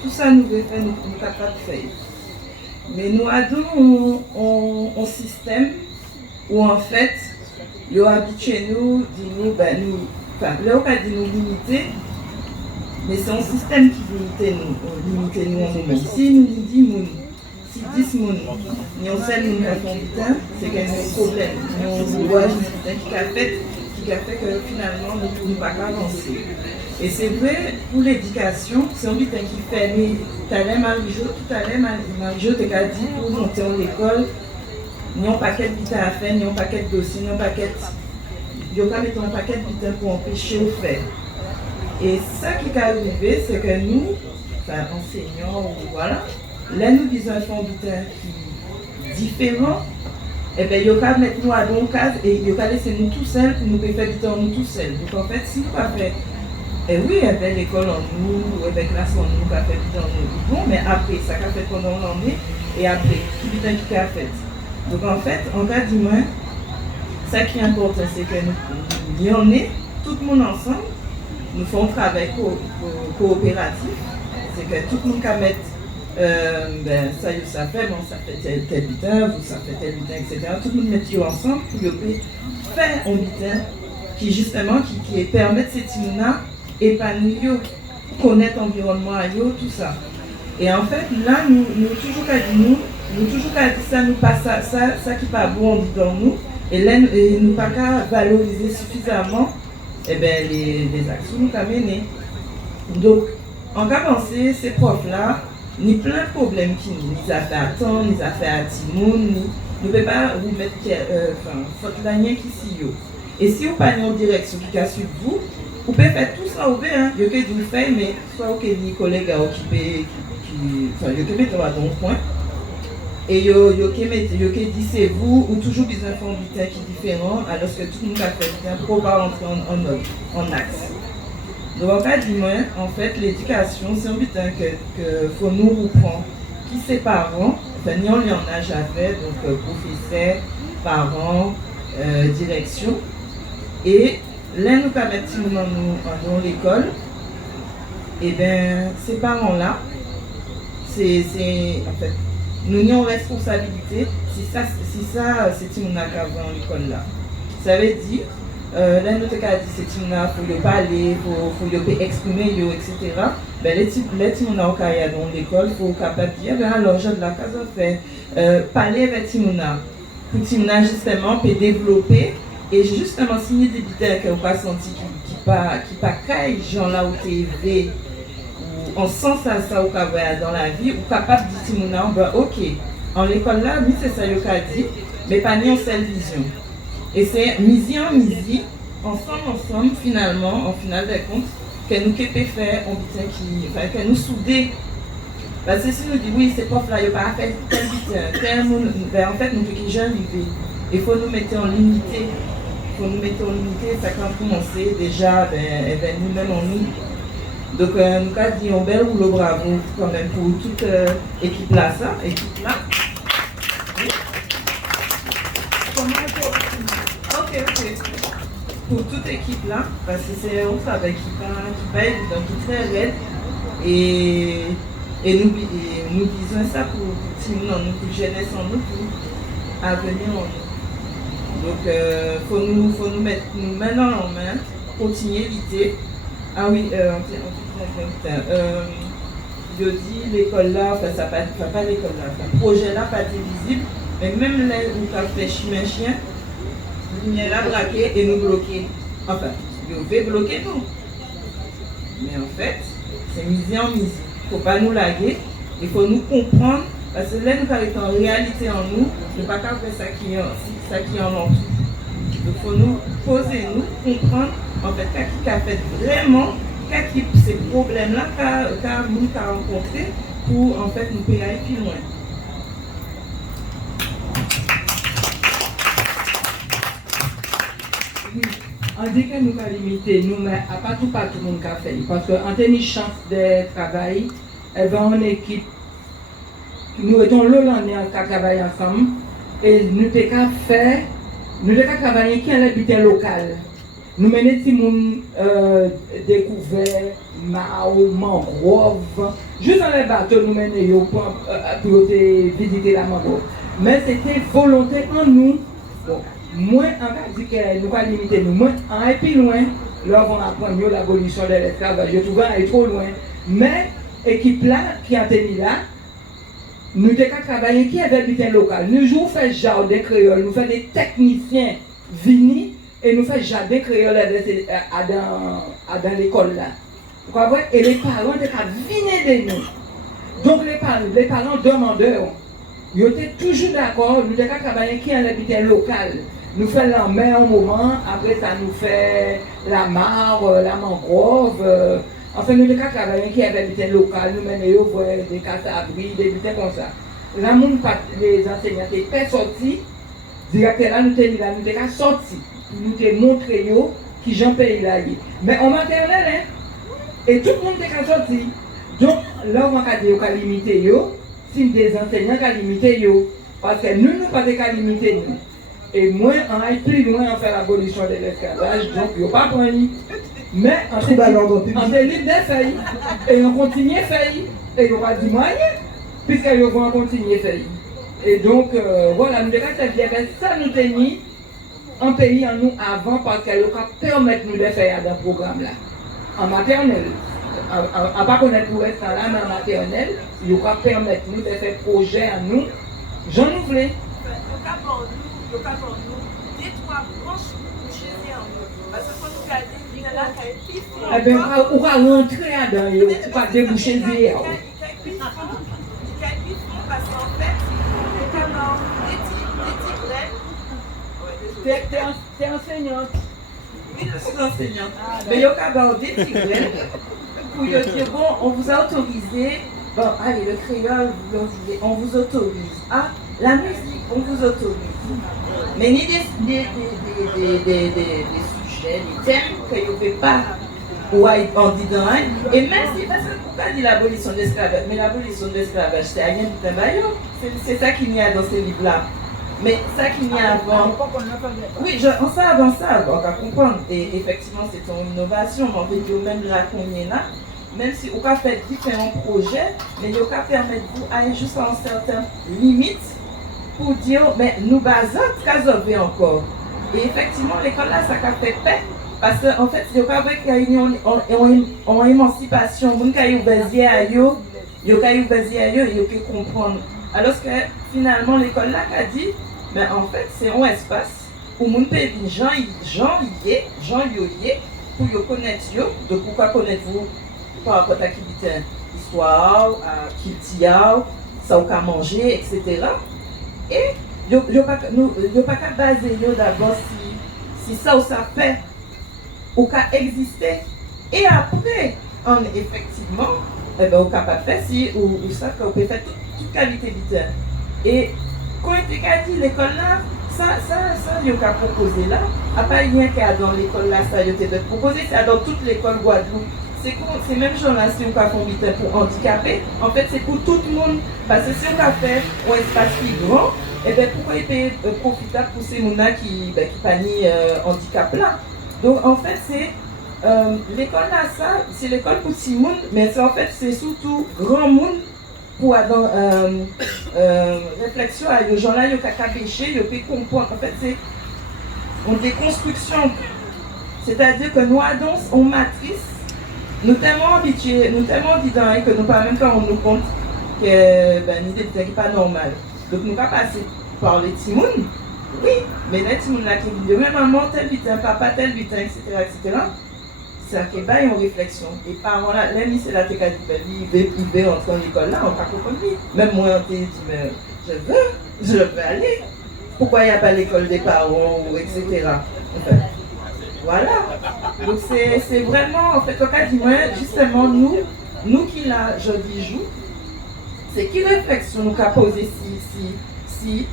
tout ça nous peut faire, nous sommes capables de faire. Mais nous avons un système où en fait, ils ont habitué nous, là on pas dit nous limiter, mais c'est un système qui limite nous en moment. Si nous disons, si 10 personnes, nous avons seul nous avons c'est qu'il y a un problème, nous avons un rouage qui a fait que finalement nous ne pouvons pas avancer. Et c'est vrai, pour l'éducation, c'est un butin qui fait, mais tout à l'heure, Marie-Jo t'a dit pour monter en école, il n'y a pas de butin à faire, il n'y a pas de dossier, il n'y a pas mettre un paquet de butin pour empêcher de faire. Et ça qui est arrivé, c'est que nous, enseignants, voilà, là nous disons un butin qui est différent, et bien il y a mettre nous à nos cases et il y a laisser nous tout seuls pour nous faire butin nous tout seuls. Donc en fait, si nous pas fait, et oui, il y avait l'école en nous, avec la classe en nous, qui a fait butin en nous, bon, mais après, ça qu'a fait pendant l'année, et après, tout butin qui a fait. Donc en fait, en cas d'humain, ça qui est important, c'est que nous y en est, tout le monde ensemble, nous faisons un travail coopératif, c'est que tout le monde peut mettre, ça fait, bon, ça fait tel butin, vous, ça fait tel butin, etc. Tout le monde met ensemble pour faire un butin qui justement, qui permet ces timona épanouir, connaître l'environnement, tout ça. Et en fait, là, nous toujours dit, nous nous toujours qu'à dire ça, nous pas ça qui pas bon dans nous, et là, nous pas qu'à valoriser suffisamment les actions nous qu'à mener. Donc, en cas pensé, ces profs-là, ni plein de problèmes qui nous a fait attendre, nous a fait à Timoun, nous ne pouvons pas vous mettre faute l'année qui s'y yo. Et si vous pas en direction qui a suivi vous pouvez faire tout ça au bien, vous pouvez vous faire, mais soit que les collègues à occuper, vous pouvez mettre dans le point. Et vous pouvez dire c'est vous, ou toujours des enfants qui sont différents, alors que tout le monde a fait bien pour pas entrer en axe. Donc en cas d'humain, en fait, l'éducation, c'est un butin que faut nous reprendre. Qui c'est parents, enfin, nous on en âge à faire, donc professeurs, parents, direction. Et là, nous permettons dans l'école, et bien ces parents-là, c'est en fait, nous avons une responsabilité si ça c'est une dans l'école là. Ça veut dire, là nous avons dit c'est une faut parler, faut exprimer, etc. Ben les petits dans l'école, faut capable de dire ben alors je de la case fait parler avec Timona pour Timona justement peut développer et justement signer des bidets qu'on pas senti qui pas caille gens là où tu es élevé ou en sens à ça ou dans la vie ou capable de dire Timona ben OK en l'école là oui c'est ça yo qu'a dit mais pas ni en seule vision et c'est midi en midi ensemble finalement en finale des comptes que nous pouvons faire que nous souder. Parce que si nous disons oui, ces profs-là, ils n'ont pas fait tel monde, en fait, nous pouvons jamais vivre. Il faut nous mettre en limité. Ça quand commencer déjà, nous-mêmes en nous. Donc, nous avons dit un bel rouleau bravo quand même pour toute équipe là, Ok. Pour toute équipe là, parce que c'est un travail qui va être donc très raide et nous disons ça pour nous jeunesse en nous, pour avenir en nous. Donc faut nous mettre main en main, continuer l'idée. Ah oui, je dis l'école là, enfin ça pas l'école là, le projet là pas visible, mais même là où tu as fait chien. Lumière là braquée et nous bloquer. Enfin, vous pouvez bloquer nous. Mais en fait, c'est misé en misé. Il ne faut pas nous laguer. Il faut nous comprendre. Parce que là, nous avons en réalité en nous, ne pas faire ça qui en entoure. Donc il faut nous poser, nous comprendre en fait qui a fait vraiment, ces problèmes-là qu'a nous rencontrés pour en fait nous payer aller plus loin. On dit que nous avons limité, nous, mais à pas tout le monde qui a fait. Parce qu'on a une chance de travailler, elle va en équipe. Nous étions l'année à travailler ensemble et nous avons fait, nous avons travaillé qui est l'habitat local. Nous menons des gens découverts, mangrove, juste dans les bateaux, nous menons pour visiter la mangrove. Mais c'était volonté en nous. Bon. Moins on dit que nous pas limiter nous moins en plus loin là on apprend mieux l'abolition de l'esclavage je trouve aller trop loin mais équipe là qui a tenu là nous devons travailler qui avait butin local nous jouons fait jardin créole nous faisons des techniciens venus et nous faisons jardin créole dans l'école là vous comprenez et les parents devaient venir de nous donc les parents demandeurs ils étaient toujours d'accord nous devons travailler qui a l'habitat local. Nous faisons la mer un moment, après ça nous fait la mare, la mangrove. Enfin, nous devons travailler qui avait des local, nous menons des casses à abri, des butins comme ça. Là, les enseignants n'étaient pas sortis, directement là, nous sommes sortis. Nous devons montrer qui j'en paye là. Mais en maternelle, et tout le monde est sorti. Donc, là, on va dire qu'on limiter, si des enseignants qui limiter, parce que nous ne pouvons pas limiter nous. Et moins on aille plus loin en faire l'abolition de l'esclavage, donc il n'y a pas de mais on est libre de faire et on continue à faire et il n'y aura pas de moyen puisqu'ils vont continuer à faire. Et donc voilà, nous devons ça nous tenir en pays en nous avant parce qu'elle va permettre nous de faire dans ce programme là en maternelle. À pas connaître pour rester là mais en maternelle, il va permettre nous de faire projet à nous J'en ouvrais. Le cas pour nous, des trois branches chez nous. Parce que quand nous regardons, il y a là qui est pire. Eh bien, on va rentrer là-dedans, on va déboucher le verre. Parce qu'en fait, les canons, des tigres. T'es enseignante. Oui, je suis enseignante. Mais il y a des tigres. Pour dire, bon, on vous a autorisé. Bon, allez, le créole, on vous autorise. Ah, la musique, on vous autorise. Mais ni des sujets, des thèmes que vous ne pouvez pas en disant. Et même si, parce que pourquoi dit l'abolition de l'esclavage? Mais l'abolition de l'esclavage, c'est rien du tout. C'est ça qu'il y a dans ces livres-là. Mais ça qu'il y a avant. Oui, on sait avant ça, on va comprendre. Et effectivement, c'est une innovation. Mais on peut dire même là qu'on y est là. Même si on peut faire différents projets, mais on peut permettre de vous aller jusqu'à une certaine limite pour dire, mais nous basons, qu'à encore. Et effectivement, l'école là, ça a fait paix. Parce qu'en fait, il y a une émancipation, il y a une ouvert il y a comprendre. Alors que finalement, l'école là a dit, mais en fait, c'est un espace où les gens y est, pour connaître, donc pourquoi connaître-vous par rapport à l'histoire, à Kiltia, ça ou qu'à manger, etc. Et il n'y a pas qu'à baser d'abord si ça ou ça fait ou qu'à exister. Et après, effectivement, on est capable de faire si ou ça qu'on peut faire toute qualité de vie. Et quand on dit l'école là, ça, il y a qu'à proposer là. À part rien qu'il y a dans l'école là, ça y a de proposer, c'est dans toute l'école Guadeloupe. C'est même genre là, si on a fait pour handicapés, en fait c'est pour tout le monde. Parce que si on a fait un espace plus grand, et bien pourquoi il peut être profitable pour ces gens qui pannient handicap là. Donc en fait c'est l'école là, ça, c'est l'école pour tout le monde, mais en fait c'est surtout grand monde pour avoir réflexion à ces gens là, ils ont qu'à pêcher, ils peuvent comprendre. En fait c'est une déconstruction. C'est-à-dire que nous avons une matrice. Nous sommes tellement habitués, nous sommes tellement dedans que nous ne pas même quand on nous compte que l'idée n'est pas normale. Donc nous pas passer par les timouns, oui, mais les timouns là qui disent oui maman tel butin, papa tel butin, etc. C'est qu'il y a une réflexion. Et parents là, l'ami c'est la tête il veut entrer en école là, on ne peut pas comprendre. Même moi on dit mais je veux aller. Pourquoi il n'y a pas l'école des parents, etc. Enfin, voilà. Donc c'est vraiment, en fait, au cas du moins, justement, nous qui là, jeudi jour, c'est qui réflexion nous qu'a posé si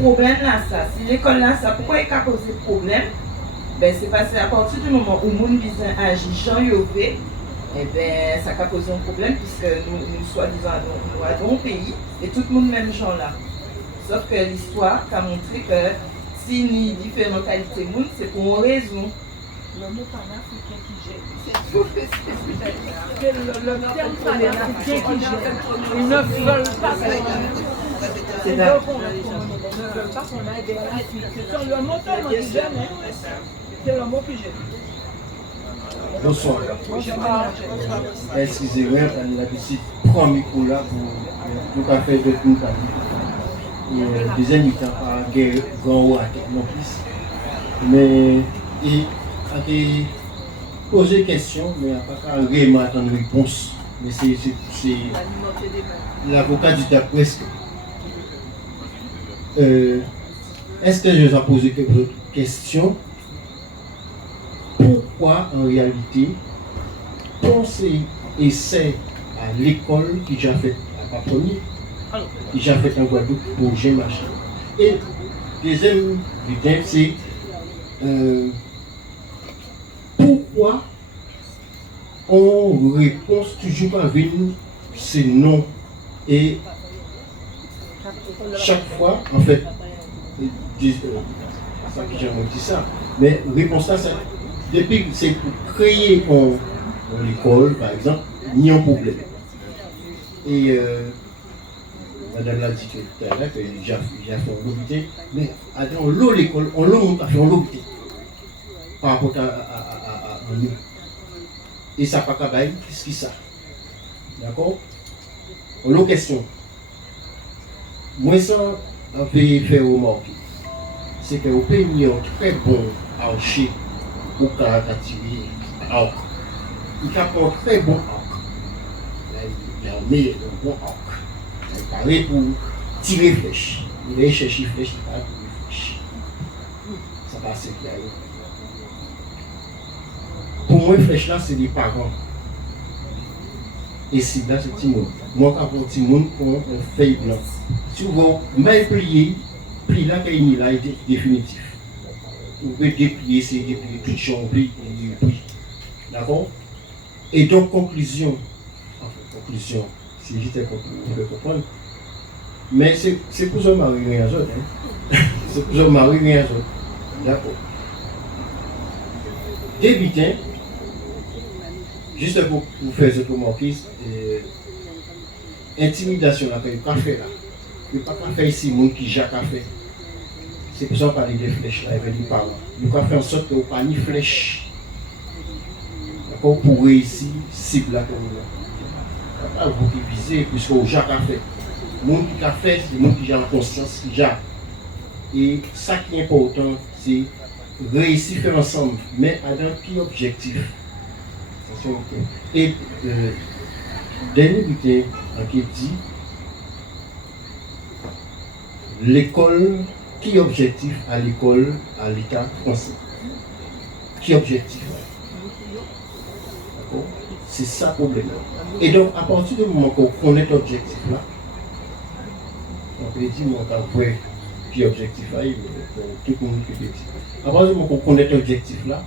problème là, ça, si l'école là, ça, pourquoi il a posé problème? Ben c'est parce qu'à partir du moment où mon bizin agit Jean Yové, eh ben ça a posé un problème puisque nous soi-disant nous avons un pays et tout le monde même gens là. Sauf que l'histoire a montré que si nous différentes qualités de monde, c'est pour une raison. Le mot panafricain qui jette. C'est tout ce que c'est. Le terme panafricain qui jette. Ils ne veulent pas qu'on aille vers l'Afrique. C'est le mot qui jette. C'est le mot qui jette. Bonsoir. Excusez-moi, on a ici trois micros là pour nous faire de tout le des amis qui n'ont pas guère grand ou à non plus. Mais il a posé des questions, mais il n'a pas vraiment attendre une réponse. Mais c'est l'avocat du diable presque. Est-ce que je vais poser quelques questions? Pourquoi en réalité penser et c'est à l'école qui j'ai fait à Paponie, qui j'ai fait en Guadeloupe pour j'ai marché. Et deuxième idée, c'est pourquoi on répond toujours avec nous c'est non. Et chaque fois, en fait, ça que j'ai dit ça, mais réponse à ça, depuis que c'est pour créer l'école, par exemple, il y a un problème. Et madame l'a dit tout à l'heure que j'ai fait en lobité, mais dans l'eau l'école, on l'a fait en lobité par rapport à nous. Et ça pas qu'à bailler, qu'est-ce qui ça? D'accord? On a une question. moi ça on peut faire remarquer c'est que au pays un très bon archer au caractériser arc il a un très bon arc il a un bon arc il paraît pour tirer flèche il va chercher flèche il va tirer flèche ça passe bien pour moi flèche là c'est les parents et c'est là c'est petit monde moi quand un petit monde on feuille blanc si vous voyez mal plié pli là qu'il là est définitif vous pouvez déplier c'est déplier tout chambly et puis d'accord et donc conclusion si j'étais vous pouvez comprendre mais c'est pour ça mari rien autre c'est pour ça mari rien autre d'accord débutant juste pour vous faire ce remarquer intimidation là que pas fait là il pas faire ici monde qui Jacques a fait c'est pour ça qu'on parle des flèches là avec les parents nous pas faire en sorte que vous pas ni flèche d'accord pour réussir cible là comme là pas vous qui visez puisque Jacques a fait monde qui a fait c'est monde qui a en conscience qui Jacques et ça qui est important c'est réussir faire ensemble mais à un petit objectif et dernier bulletin qui dit l'école, qui est objectif à l'école, à l'État français? Qui est objectif? D'accord? C'est ça le problème. Et donc, à partir du moment qu'on connaît l'objectif là, on peut dire qu'on a vu qui est objectif là, tout le monde peut dire. À partir du moment qu'on connaît l'objectif là,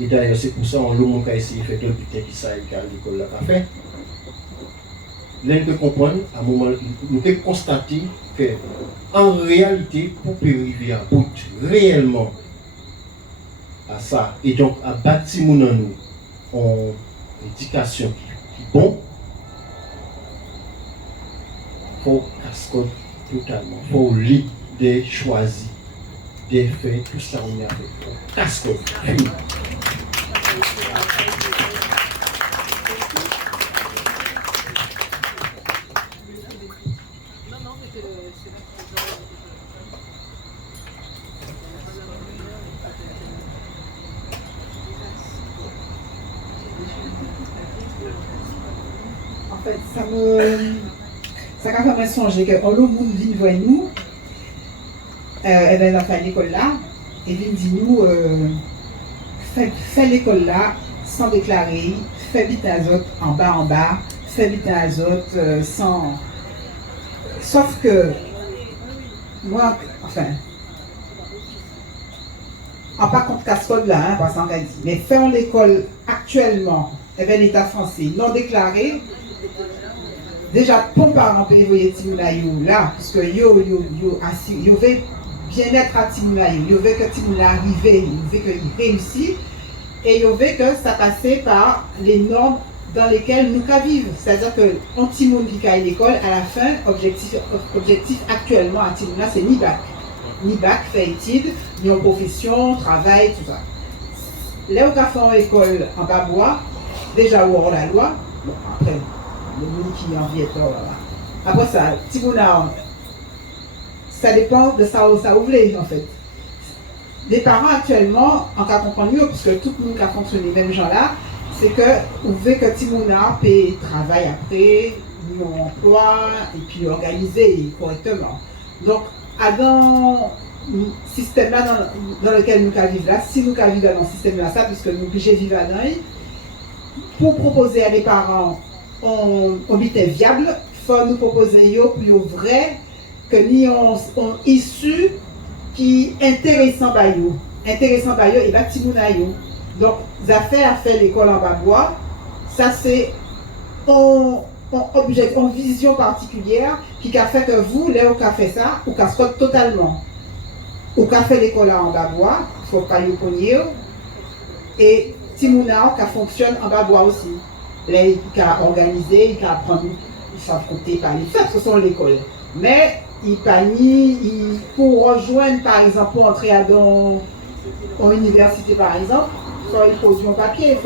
et d'ailleurs c'est pour ça qu'on a essayé de faire le bulletin qui ça à l'école là qu'a fait. Là, on peut comprendre, à un moment, nous pouvons constater que, en réalité, pour arriver à bout réellement à ça, et donc à bâtir nous en éducation qui est bon, il faut cascode totalement, il faut l'idée choisir, de faire tout ça on y a fait. Cascode, fini. En fait, ça m'a vraiment songé que on le monde vient voir nous, et bien dans l'école là, et vient dit nous, fait l'école là sans déclarer, fait vite azote en bas, fait vite azote sans. Sauf que moi, enfin, en pas contre cascode là, parce qu'on a dit, mais faire l'école actuellement, et bien l'État français non déclaré. Déjà, pour parents peut évoluer Timoulaïou là, parce que yo veut bien-être à Timoulaïou, yo veut que Timoulaïou arrive, yo veut qu'il réussisse, et yo veut que ça passe par les normes dans lesquelles nous vivons. C'est-à-dire que un Timoun qui a l'école, à la fin, objectif actuellement à Timoulaïou, c'est ni bac. Ni bac, fait études, ni en profession, travail, tout ça. Là où on a fait en école en Babois, déjà où on a la loi, bon, après, le monde qui en vient, voilà. Après ça, Timouna, ça dépend de ça où ça ouvre en fait. Les parents actuellement, en cas comprendre mieux, parce que tout le monde qui a fonctionné, même gens là, c'est que vous voulez que Timouna paye travail après, nous emploi, et puis organiser correctement. Donc, dans le système là dans lequel nous vivons là, si nous vivons dans ce système là, ça, puisque nous sommes obligés de vivre là-dedans, pour proposer à les parents un bulletin viable, il faut nous proposer pour vrai que nous avons issu qui est intéressant par eux. Intéressant par eux et bien Timounaïo. Donc, les affaires à faire l'école en Babois, ça c'est une vision particulière qui a fait que vous, là où vous avez fait ça, vous avez fait totalement. Vous avez fait l'école en Babois, il ne faut pas y cogner. Et Timouna qui fonctionne en Babois aussi. Là, il a organisé, il a appris, il s'affronter par les ça, ce sont l'école. Mais il pour rejoindre, par exemple, pour entrer dans l'université, par exemple, il faut du papier,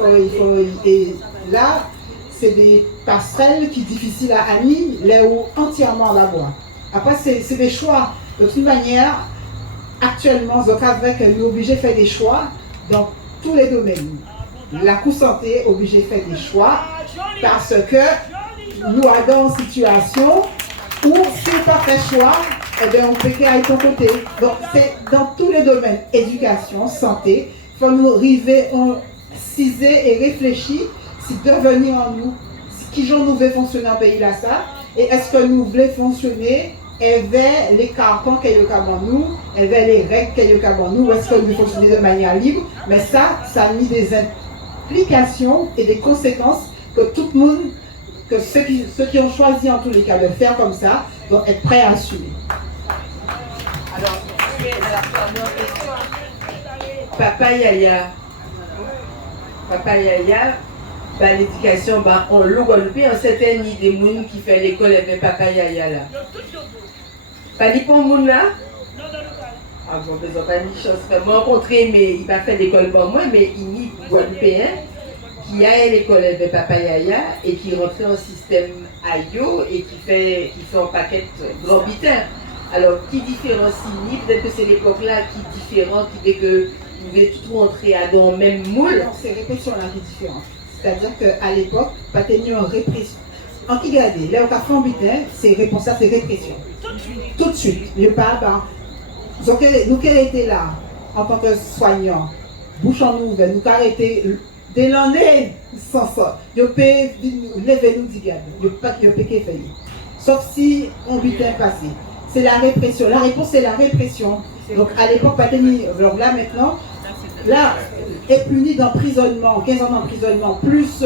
et là, c'est des passerelles qui sont difficiles à aller, là où entièrement en Babois. Après, c'est des choix. De toute manière, actuellement, donc avec, nous sommes obligés de faire des choix dans tous les domaines. La Cour santé est obligée de faire des choix parce que nous avons une situation où si on n'a pas fait choix, eh bien, on peut aller de ton côté. Donc, c'est dans tous les domaines, éducation, santé, il faut nous arriver en ciser et réfléchir si devenir en nous, qui genre nous voulons fonctionner en pays là ça, et est-ce que nous voulons fonctionner avec les cartons qu'il y a dans nous, avec les règles qu'il y a dans nous, ou est-ce que nous voulons fonctionner de manière libre, mais ça a mis des implications et des conséquences que tout le monde, que ceux qui ont choisi en tous les cas de faire comme ça, doivent être prêts à assumer. Alors, à la première question, Papa Yaya, bah, l'éducation, bah, on l'a goûté en certaines des gens qui fait l'école avec Papa Yaya là. Pas dit pour moun là? Ah bon, ils n'ont pas ni chance. Je m'ai rencontré, mais il va faire l'école pour moi, mais il n'y a Guadeloupéen qui a l'école avec Papa Yaya et qui rentre en système AYO et qui fait un paquet grand bitin. Alors, qui différencie ni peut-être que c'est l'époque là qui est différente, qui fait que vous devez tout rentrer dans le même moule? Non, c'est répression là qui est différente. C'est-à-dire qu'à l'époque, pas tenu en répression. En qui regardez, là, au café en butin, c'est répression. Tout de suite. Le pas, donc, nous qui étions là, en tant que soignants, bouche en ouvert, nous qui arrêté dès l'année sans ça. Nous pouvons lever nous, digable. Nous pouvons faire. Sauf si on butin passé. C'est la répression. La réponse, c'est la répression. Donc, à l'époque, pas tenu. Alors là, maintenant, là, est puni d'emprisonnement, 15 ans d'emprisonnement, plus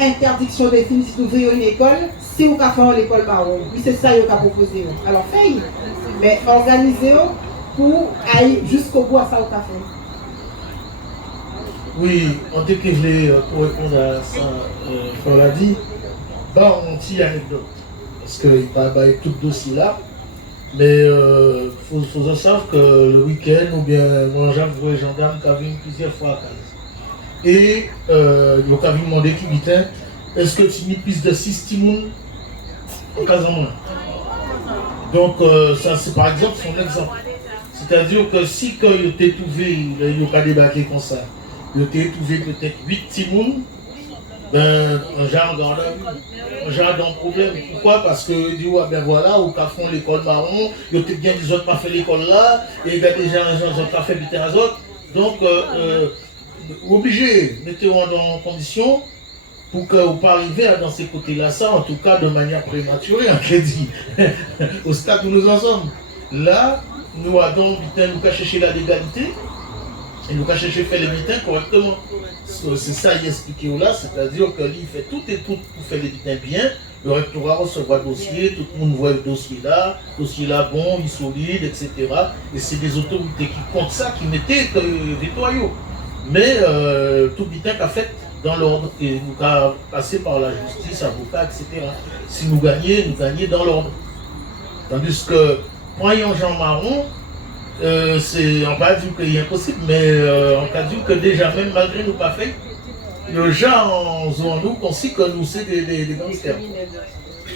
interdiction définitive d'ouvrir une école, si vous avez fait l'école marron. Oui, c'est ça que vous avez proposé. Alors, faites, mais organisez-vous pour aller jusqu'au bout à ça que vous avez fait. Oui, en tout cas, pour répondre à ça, on l'a dit, bah, on tire anecdote. Parce qu'il n'y a pas tout le dossier là. Mais il faut savoir que le week-end, ou bien moi j'avoue les gendarmes qui avaient plusieurs fois à Calais. Et ils ont demandé qui bitin, est-ce que tu mets plus de 6 timons au cas en moins? Donc ça c'est par exemple son exemple. C'est-à-dire que si quand il était trouvé, il n'a pas débarqué comme ça, il était trouvé peut-être 8 timons, ben, j'ai un problème. Pourquoi? Parce que dit ouais, ben voilà, au font l'école marron, il y a bien des autres qui ont fait l'école là, et il y a déjà des autres qui ont fait biter les autres. Donc, obligé, mettez-vous dans condition pour que vous ne pas arriver dans ces côtés-là, ça, en tout cas de manière prématurée, en crédit, au stade où nous en sommes. Là, nous avons cherché la légalité. Et nous avons cherché à faire les bitins correctement. C'est ça qu'il expliqué là, c'est-à-dire que lui fait tout et tout pour faire les bitins bien. Le rectorat recevra le dossier, tout le monde voit le dossier là bon, il est solide, etc. Et c'est des autorités qui comptent ça, qui mettaient des toyaux. Mais tout bitin qu'a fait dans l'ordre et nous avons passé par la justice, avocat, etc. Si nous gagnons dans l'ordre. Tandis que, voyons Jean Marron, c'est, on va dire qu'il est impossible, mais on va dire que déjà, même malgré nous pas fait, les gens en nous pensent que nous c'est des gangsters.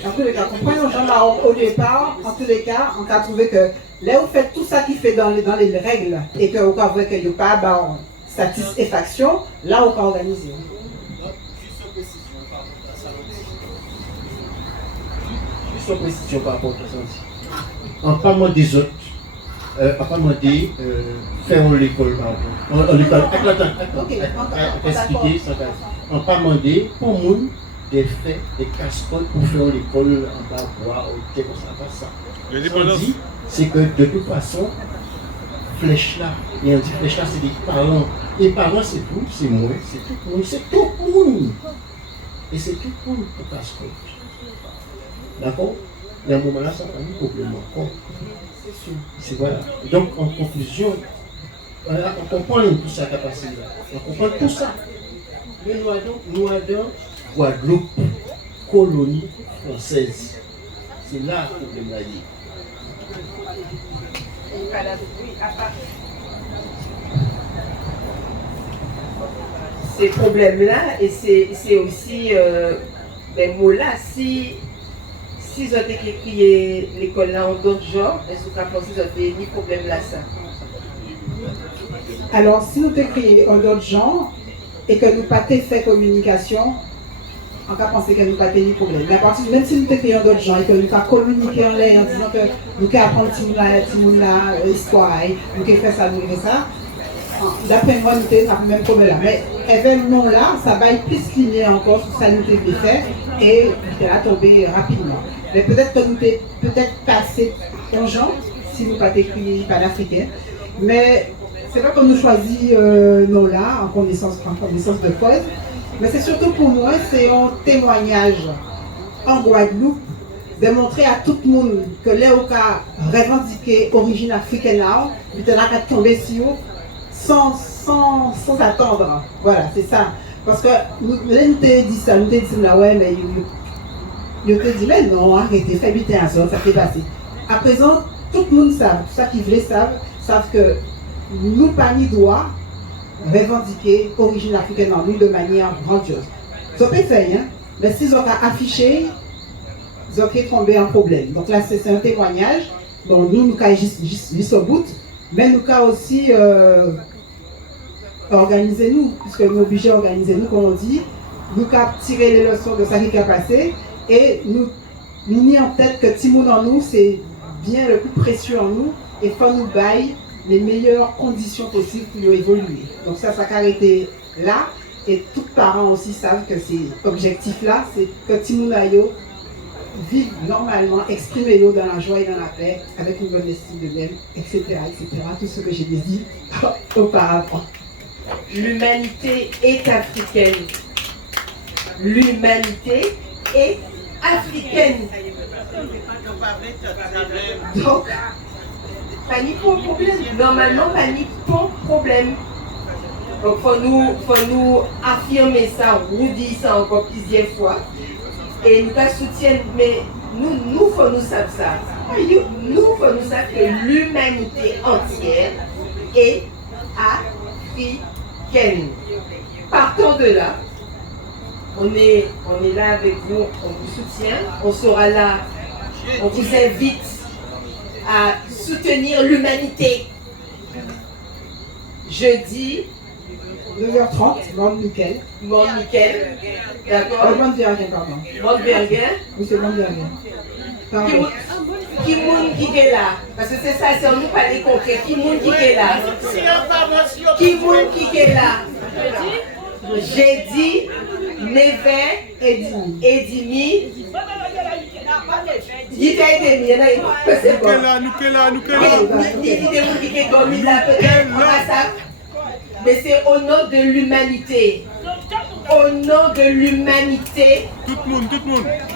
En tous les cas, comprenons Jean Marron au départ, en tous les cas, on a trouvé que là vous faites tout ça qui fait dans les règles et que vous avez qu'il n'y a pas en satisfaction, là on peut organiser. Juste une précision par rapport à ça. En parlant des autres, pas demander faire l'école l'école expliquer ça on pas demander pour nous des faits des casseroles pour faire l'école en bas bois ou quelque chose comme ça. On dit c'est que de toute façon flèche là et on dit flèche là c'est des parents et parents c'est tout c'est moi c'est tout le monde c'est tout le monde et c'est tout le monde pour casserole. D'accord? Il y a un moment là ça va nous complètement. C'est voilà. Donc en conclusion, on comprend tout ça qui a passé là. On comprend tout ça. Mais nous avons Guadeloupe, colonie française. C'est là le problème là. Ces problèmes-là, et c'est aussi des mots-là, si si vous avez créé l'école là en d'autres genres, est-ce que vous pensez que vous avez ni problème là ça? Alors, si nous avons créé en d'autres genres et que nous n'avons pas fait communication, on va penser que nous n'avons pas de problème. Mais à partir même si nous avons créé en d'autres genres et que nous avons communiqué en l'air en disant que nous avons apprendre l'histoire, nous avons fait ça, nous avons fait ça, d'après moi, nous avons le même problème là. Mais événement là, ça va être plus linéaire encore sur ça que nous avons fait et nous avons tombé rapidement. Mais peut-être que nous avons peut-être passé en genre si nous n'avons pas écrit panafricain. Mais c'est pas comme nous choisissons non là, en connaissance de cause. Mais c'est surtout pour moi, c'est un témoignage en Guadeloupe de montrer à tout le monde que les Oka revendiquer l'origine africaine là, ils étaient là qu'à tomber sur eux sans attendre. Voilà, c'est ça. Parce que nous t'ai dit ça, nous t'ai dit là, ouais, mais ils te dit, mais non, arrêtez, faites vite un sort, ça fait passer. À présent, tout le monde savent, tout ça qui voulait savent que nous, pas ni droit, revendiquer l'origine africaine en nous de manière grandiose. Ils ont pas fait, hein, mais s'ils ont affiché, ils ont tombé en problème. Donc là, c'est un témoignage. Donc nous avons juste au bout, mais nous avons aussi organisé nous, puisque nous sommes obligés d'organiser nous, comme on dit. Nous avons tiré les leçons de ça qui a passé et nous mis en tête que Timoun en nous, c'est bien le plus précieux en nous et il faut nous bailler les meilleures conditions possibles pour évoluer. Donc ça a arrêté là et tous les parents aussi savent que cet objectif-là, c'est que Timoun vivent normalement, exprimer dans la joie et dans la paix, avec une bonne estime de même, etc., etc. Tout ce que j'ai dit auparavant. L'humanité est africaine. L'humanité est africaine. Donc, pas ni pour problème. Normalement, pas ni pour problème. Donc, faut nous affirmer ça, nous dire ça encore plusieurs fois. Et nous la soutiennent, mais nous faut nous savoir ça. Nous faut nous savoir que l'humanité entière est africaine. Partons de là. On est là avec vous, on vous soutient, on sera là, on vous invite à soutenir l'humanité. Jeudi, 9h30, Mande Nickel. Mande Nickel, d'accord. Mande Bergen, pardon. Mande Bergen. Oui, c'est Mande Bergen. Pardon. Qui moun qui est là? Parce que c'est ça, c'est on nous parler concret. Qui moun qui est là? Qui moun qui est là? J'ai dit 9h et demi. Il y a des milliers, c'est bon. Mais c'est au nom de l'humanité. Au nom de l'humanité, tout le monde,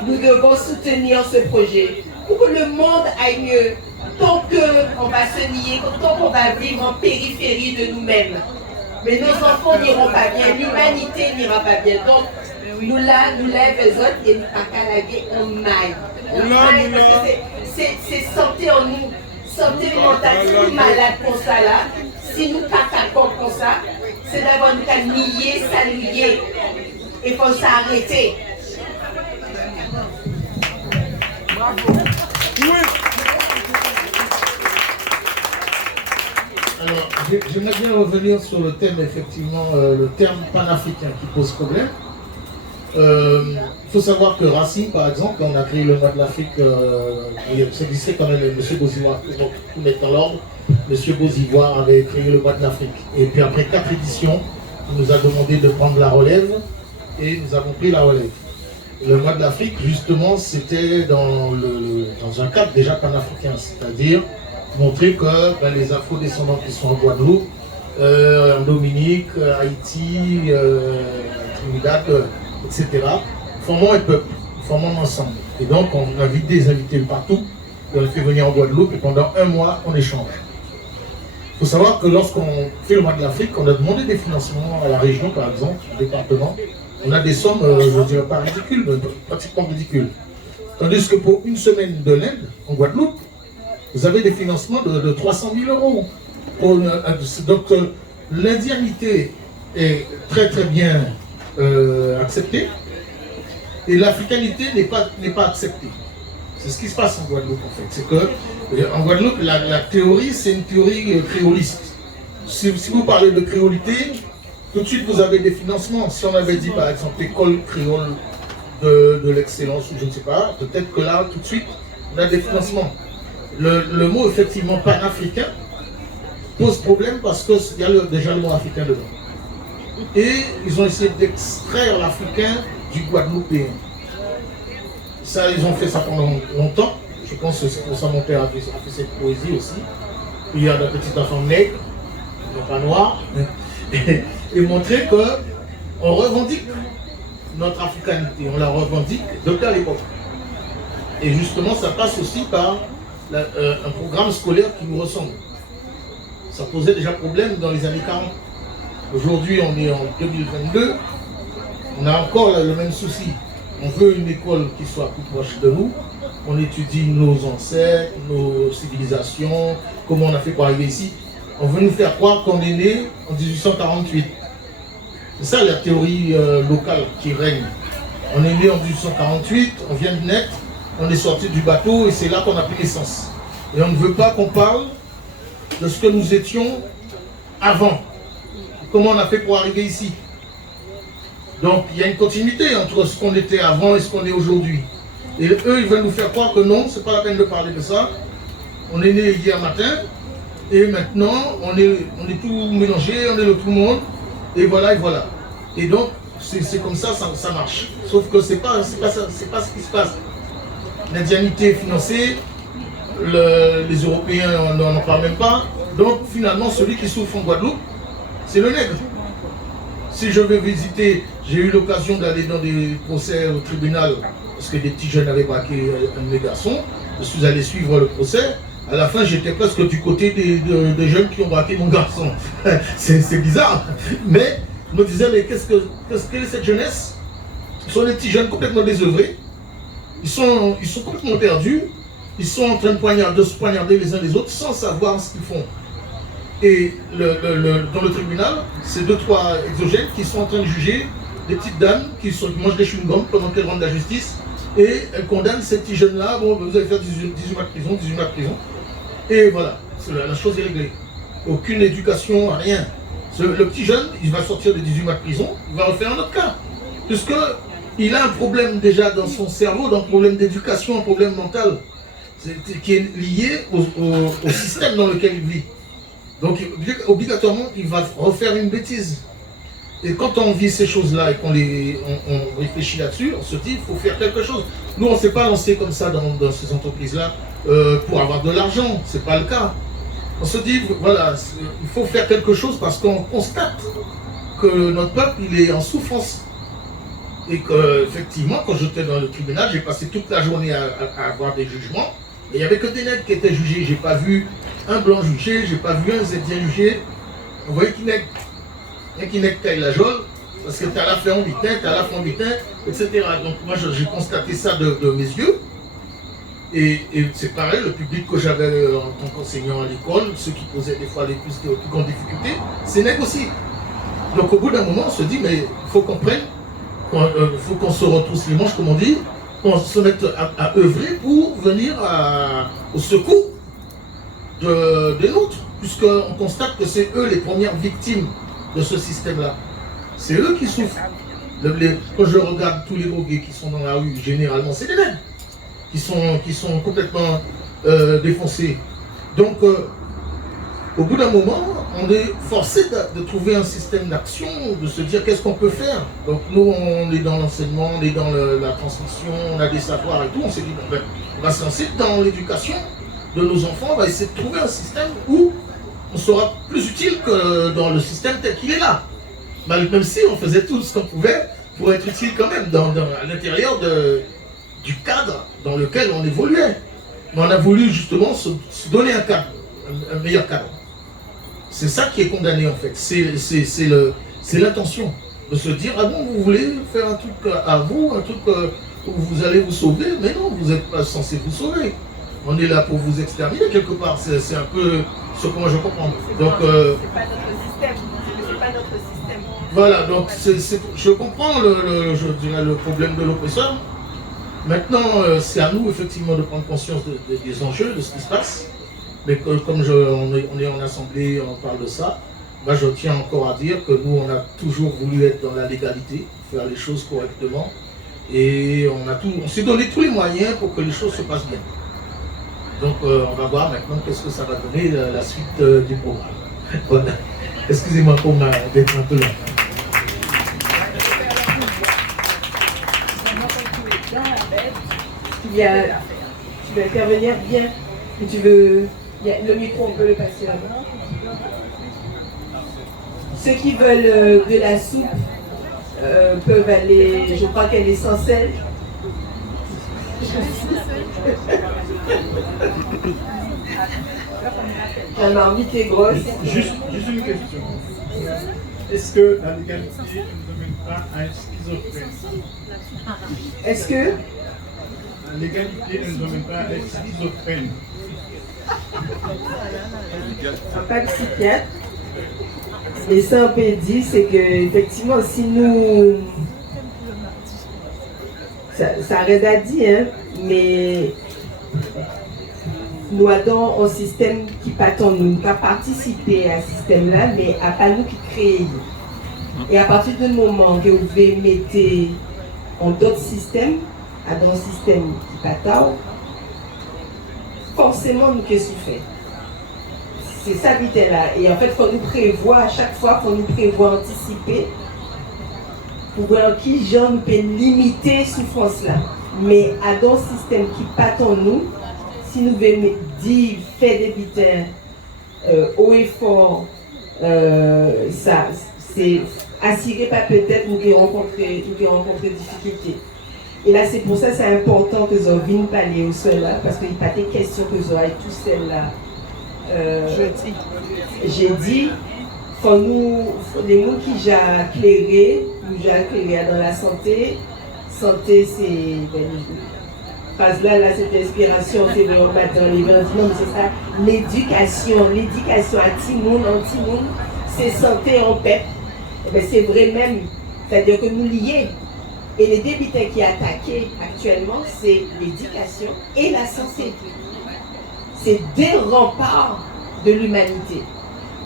nous devons soutenir ce projet. Pour que le monde aille mieux, tant qu'on va se nier, tant qu'on va vivre en périphérie de nous-mêmes. Mais nos enfants n'iront pas bien, l'humanité n'ira pas bien. Donc, nous là, nous lève les autres et nous pas calaguer, on maille. On maille parce que c'est santé en nous, santé mentale. Si nous malades comme ça là, si nous cacacons comme ça, c'est d'avoir nous qu'à nier, saluer. Il faut s'arrêter. Bravo. Oui. Alors, j'aimerais bien revenir sur le thème, effectivement, le terme panafricain qui pose problème. Il faut savoir que Racine, par exemple, on a créé le mois de l'Afrique, c'est lycée quand même, M. Beauzivoire, pour tout mettre dans l'ordre, M. Beauzivoire avait créé le mois de l'Afrique. Et puis après 4 éditions, il nous a demandé de prendre la relève et nous avons pris la relève. Le mois de l'Afrique, justement, c'était dans un cadre déjà panafricain, c'est-à-dire montrer que les afro-descendants qui sont en Guadeloupe, en Dominique, Haïti, Trinidad, etc., formons un peuple, formons ensemble. Et donc on invite des invités partout, on les fait venir en Guadeloupe et pendant 1 mois on échange. Il faut savoir que lorsqu'on fait le mois de l'Afrique, on a demandé des financements à la région par exemple, au département. On a des sommes, je ne dirais pas ridicules, mais pratiquement ridicules. Tandis que pour une semaine de l'aide en Guadeloupe, vous avez des financements de 300 000 €. Donc l'indemnité est très très bien acceptée et l'africanité n'est pas acceptée. C'est ce qui se passe en Guadeloupe en fait. C'est que en Guadeloupe, la théorie, c'est une théorie créoliste. Si vous parlez de créolité, tout de suite vous avez des financements. Si on avait dit par exemple école créole de l'excellence ou je ne sais pas, peut-être que là tout de suite on a des financements. Le mot effectivement panafricain pose problème parce qu'il y a déjà le mot africain dedans. Et ils ont essayé d'extraire l'africain du guadeloupéen. Ça, ils ont fait ça pendant longtemps. Je pense que c'est pour ça que mon père a fait cette poésie aussi. Il y a des petits enfants nègres, non pas noirs, et montrer qu'on revendique notre africanité, on la revendique depuis à l'époque. Et justement, ça passe aussi par un programme scolaire qui nous ressemble. Ça posait déjà problème dans les années 40. Aujourd'hui, on est en 2022, on a encore le même souci. On veut une école qui soit plus proche de nous. On étudie nos ancêtres, nos civilisations, comment on a fait pour arriver ici. On veut nous faire croire qu'on est né en 1848. C'est ça la théorie locale qui règne. On est né en 1848, on vient de naître, on est sorti du bateau et c'est là qu'on a pris naissance. Et on ne veut pas qu'on parle de ce que nous étions avant. Comment on a fait pour arriver ici. Donc il y a une continuité entre ce qu'on était avant et ce qu'on est aujourd'hui. Et eux, ils veulent nous faire croire que non, c'est pas la peine de parler de ça. On est né hier matin et maintenant on est tout mélangé, on est le tout le monde et voilà et voilà. Et donc c'est comme ça, ça marche. Sauf que c'est pas ce qui se passe. L'indianité est financée, les Européens n'en parlent même pas. Donc finalement celui qui souffre en Guadeloupe, c'est le nègre. Si je vais visiter, j'ai eu l'occasion d'aller dans des procès au tribunal parce que des petits jeunes avaient braqué un de mes garçons. Je suis allé suivre le procès. À la fin, j'étais presque du côté des jeunes qui ont braqué mon garçon. C'est bizarre. Mais je me disais, mais quelle est cette jeunesse? Ce sont des petits jeunes complètement désœuvrés. Ils sont complètement perdus. Ils sont en train de se poignarder les uns les autres sans savoir ce qu'ils font. Et dans le tribunal, c'est 2-3 exogènes qui sont en train de juger des petites dames qui mangent des chewing-gums pendant qu'elles rendent la justice. Et elles condamnent ces petits jeunes-là, bon, vous allez faire 18 mois de prison, 18 mois de prison. Et voilà, la chose est réglée. Aucune éducation, rien. Le petit jeune, il va sortir de 18 mois de prison, il va refaire un autre cas. Puisqu'il a un problème déjà dans son cerveau, un problème d'éducation, un problème mental, qui est lié au système dans lequel il vit. Donc obligatoirement, il va refaire une bêtise. Et quand on vit ces choses-là et qu'on réfléchit là-dessus, on se dit, il faut faire quelque chose. Nous, on ne s'est pas lancé comme ça dans ces entreprises-là pour avoir de l'argent. Ce n'est pas le cas. On se dit, voilà, il faut faire quelque chose parce qu'on constate que notre peuple, il est en souffrance. Et qu'effectivement, quand j'étais dans le tribunal, j'ai passé toute la journée à avoir des jugements. Et il n'y avait que des nègres qui étaient jugés. Je n'ai pas vu un blanc jugé, je n'ai pas vu un zédien jugé. Vous voyez qui nègre. Et qui n'est qu'à la jole, parce que tu as la fin en butin, tu as la fin en butin, etc. Donc moi j'ai constaté ça de mes yeux. Et c'est pareil, le public que j'avais en tant qu'enseignant à l'école, ceux qui posaient des fois les plus grandes difficultés, c'est nègre aussi. Donc au bout d'un moment, on se dit, mais il faut qu'on prenne, il faut qu'on se retrousse les manches, comme on dit, qu'on se mette à œuvrer pour venir au secours des nôtres, puisqu'on constate que c'est eux les premières victimes de ce système-là. C'est eux qui souffrent. Quand je regarde tous les drogués qui sont dans la rue, généralement, c'est des nègres qui sont complètement défoncés. Donc, au bout d'un moment, on est forcé de trouver un système d'action, de se dire qu'est-ce qu'on peut faire. Donc, nous, on est dans l'enseignement, on est dans la transmission, on a des savoirs et tout. On s'est dit, bon, ben, on va se lancer dans l'éducation de nos enfants, on va essayer de trouver un système où on sera plus utile que dans le système tel qu'il est là. Même si on faisait tout ce qu'on pouvait pour être utile quand même à l'intérieur du cadre dans lequel on évoluait. Mais on a voulu justement se donner un cadre, un meilleur cadre. C'est ça qui est condamné en fait. C'est l'intention de se dire, ah bon, vous voulez faire un truc à vous, un truc où vous allez vous sauver, mais non, vous n'êtes pas censé vous sauver. On est là pour vous exterminer quelque part. C'est un peu ce que moi je comprends. Donc, c'est pas notre système. C'est pas notre système. Voilà, donc je comprends je dirais, le problème de l'oppresseur. Maintenant, c'est à nous effectivement de prendre conscience des enjeux, de ce qui se passe. Mais comme on est en assemblée, on parle de ça. Moi, je tiens encore à dire que nous, on a toujours voulu être dans la légalité, faire les choses correctement. Et on s'est donné tous les moyens pour que les choses se passent bien. Donc, on va voir maintenant qu'est-ce que ça va donner la suite du programme. Voilà. Excusez-moi pour d'être un peu là. Tu veux intervenir bien. Tu veux. Le micro, on peut le passer là-bas. Ceux qui veulent de la soupe peuvent aller. Je crois qu'elle est sans sel. La marmite est grosse. Juste une question. Est-ce que la légalité ne nous amène pas à être schizophrène? Est-ce que la légalité ne nous amène pas à être schizophrène? Pas de psychiatre. Et ça, on peut dire, c'est que effectivement, si nous. Ça arrête à dire, hein, mais nous avons un système qui pas nous pas participer à ce système-là, mais à pas nous qui créer. Et à partir du moment que vous pouvez mettre en d'autres systèmes, à dans un système qui pas forcément nous qu'est-ce qu'on fait. C'est ça qui est là. Et en fait, il faut nous prévoir à chaque fois, il faut nous prévoir, anticiper pour voir qui gens peut limiter souffrance là. Mais à dans un système qui pas en nous, si nous voulons dire faire des bitins haut et fort, ça c'est assuré pas peut-être nous qui rencontrer difficultés. Et là c'est pour ça c'est important que vous viennent parler au sol là parce qu'il n'y a pas des questions que vous aurez tout celles-là. J'ai dit quand nous les mots qui j'ai éclairé, dans la santé c'est phrase là c'est l'inspiration, c'est vraiment pas dans les vents, non mais c'est ça, l'éducation à Timoun, en Timoun, c'est santé en paix. C'est vrai même, c'est-à-dire que nous liés. Et les débitants qui attaquent actuellement, c'est l'éducation et la santé. C'est des remparts de l'humanité.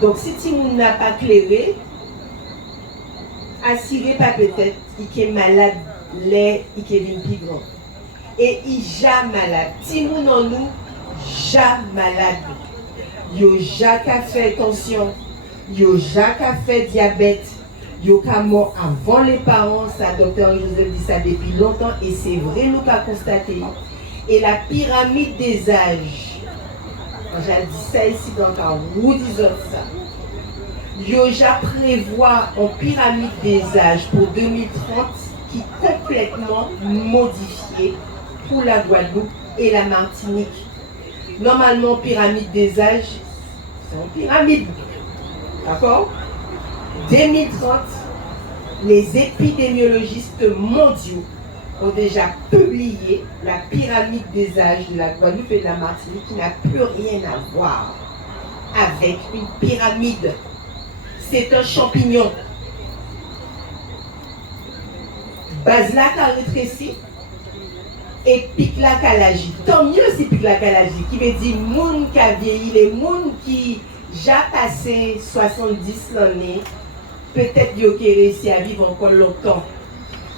Donc si Timoun n'a pas clairé, assuré pas peut-être, il est malade, il est plus grand. Et il jamais malade. Timoun en nous, jamais malade. Yo jamais fait tension, yo jamais fait diabète, yo mort avant les parents, ça docteur Joseph dit ça depuis longtemps et c'est vrai nous qu'a constaté. Et la pyramide des âges, j'ai dit ça ici dans ta roue disons ça. Yo déjà prévoit en pyramide des âges pour 2030 qui est complètement modifiée pour la Guadeloupe et la Martinique. Normalement, pyramide des âges, c'est en pyramide. D'accord? 2030, les épidémiologistes mondiaux ont déjà publié la pyramide des âges de la Guadeloupe et de la Martinique qui n'a plus rien à voir avec une pyramide. C'est un champignon. Base là qu'a rétréci et pique là qu'a l'agi. Tant mieux si pique là qu'a l'agi, qui veut dire moun qui a vieilli, les moun qui déjà passé 70 l'année, peut-être qu'ils ont réussi à vivre encore longtemps.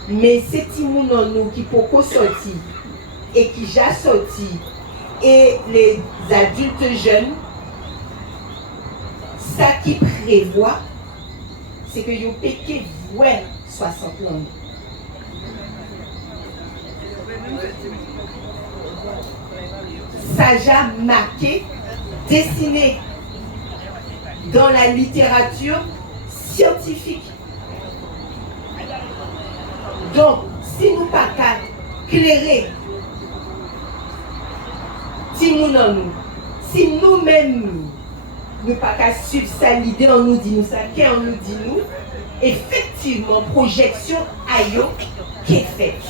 Mais c'est petit moun en nous qui peut sortir et qui déjà sorti et les adultes jeunes, ça qui prévoit, c'est que vous péquez ouais 60 ans. Ça a marqué, dessiné dans la littérature scientifique. Donc, si nous pas qu'à clairer, si nous-mêmes nous pas qu'à suivre ça, l'idée on nous dit nous ça, qu'on nous dit nous, effectivement, projection aïe qui est faite.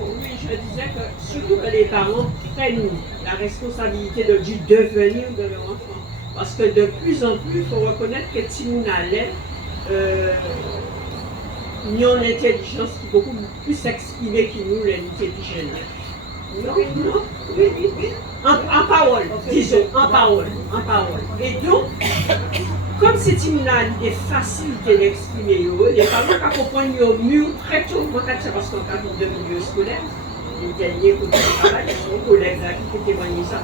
Oui, je disais que surtout que les parents prennent la responsabilité du devenir de leur enfant. Parce que de plus en plus, il faut reconnaître que Timoun allait une intelligence qui est beaucoup plus exprimée que nous, les intelligents. Non, oui. En parole, disons, en parole. Et donc, comme c'est une facilité d'exprimer, les parents qui comprennent mieux très tôt, c'est parce qu'on a de milieu scolaire, les derniers côtés de travail, son collègue là qui peut témoigner ça.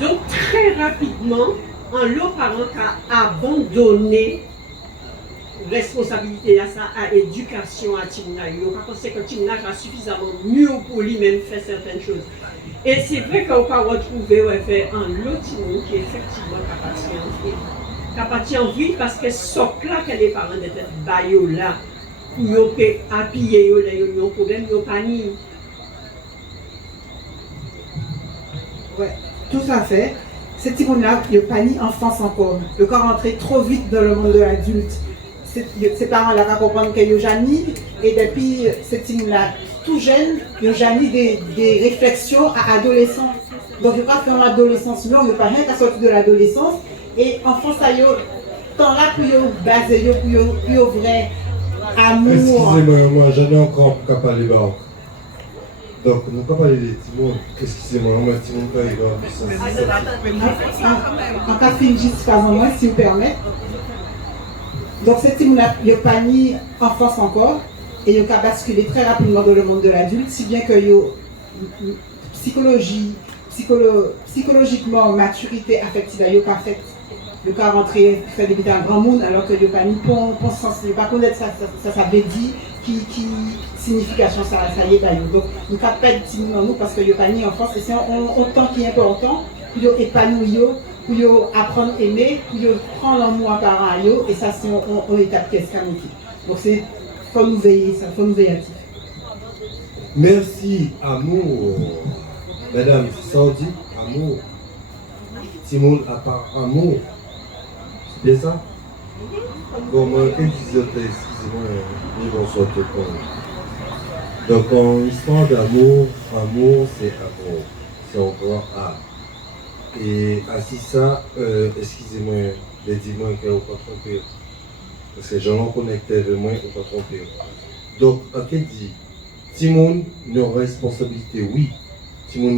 Donc, très rapidement, en l'autre parent qui a abandonné responsabilité à ça, à éducation à Timouna. Je pense que Timouna a suffisamment mieux pour lui-même faire certaines choses. Et c'est vrai qu'on peut retrouver un lot Timouna qui est effectivement capable en vie parce que ce là que les parents de cette baillot là, pour appuyer, ils ont un problème, ils n'ont pas ni. Ouais, tout à fait. Ces Timouna, ils n'ont pas ni enfance encore. Ils sont rentrés trop vite dans le monde de l'adulte. Ces parents-là vont comprendre qu'ils ont jamais, et depuis ces Timouna tout jeune, ils ont jamais des réflexions à adolescents. Donc, ils ne pas faire l'adolescence longue, ils ne pas rien qu'à sortir de l'adolescence. Et enfant, ça y est, temps là pour baser, pour vrai amour. Excusez-moi, moi j'en ai encore pour parler bas. Donc, nous ne pouvons pas parler des Timon. Excusez-moi, moi, Timon, pas il va. En cas de film, juste pas en moi, si vous permettez. Donc, cette team n'a pas ni enfance encore et il a basculé très rapidement dans le monde de l'adulte, si bien que psychologiquement, maturité affective, il n'a pas fait. Il a rentré, faire des un grand monde alors qu'il n'a pas ni bon sens, il n'a pas connaître ça veut dire, qui signification ça y est. Donc, nous ne pouvons pas être team dans nous parce qu'il n'a pas ni enfance et c'est un temps qui est important pour épanouir. Pour apprendre à aimer, pour prendre l'amour à parents, et ça c'est une étape qui est escamotée. Donc il faut nous veiller, ça faut nous veiller à tout. Merci, amour. Mesdames, c'est ça on dit, amour. Timon à part amour. C'est bien ça? Bon, moi, excusez-moi, ils vont sortir pour nous. Donc, en histoire d'amour, amour c'est amour. C'est encore A. Et ainsi ça, excusez-moi, les dis-moi qu'il ne faut pas tromper. Parce que j'en connecté avec moi, il ne faut pas tromper. Donc, à quel dit, Timon, nos responsabilités, oui. Timon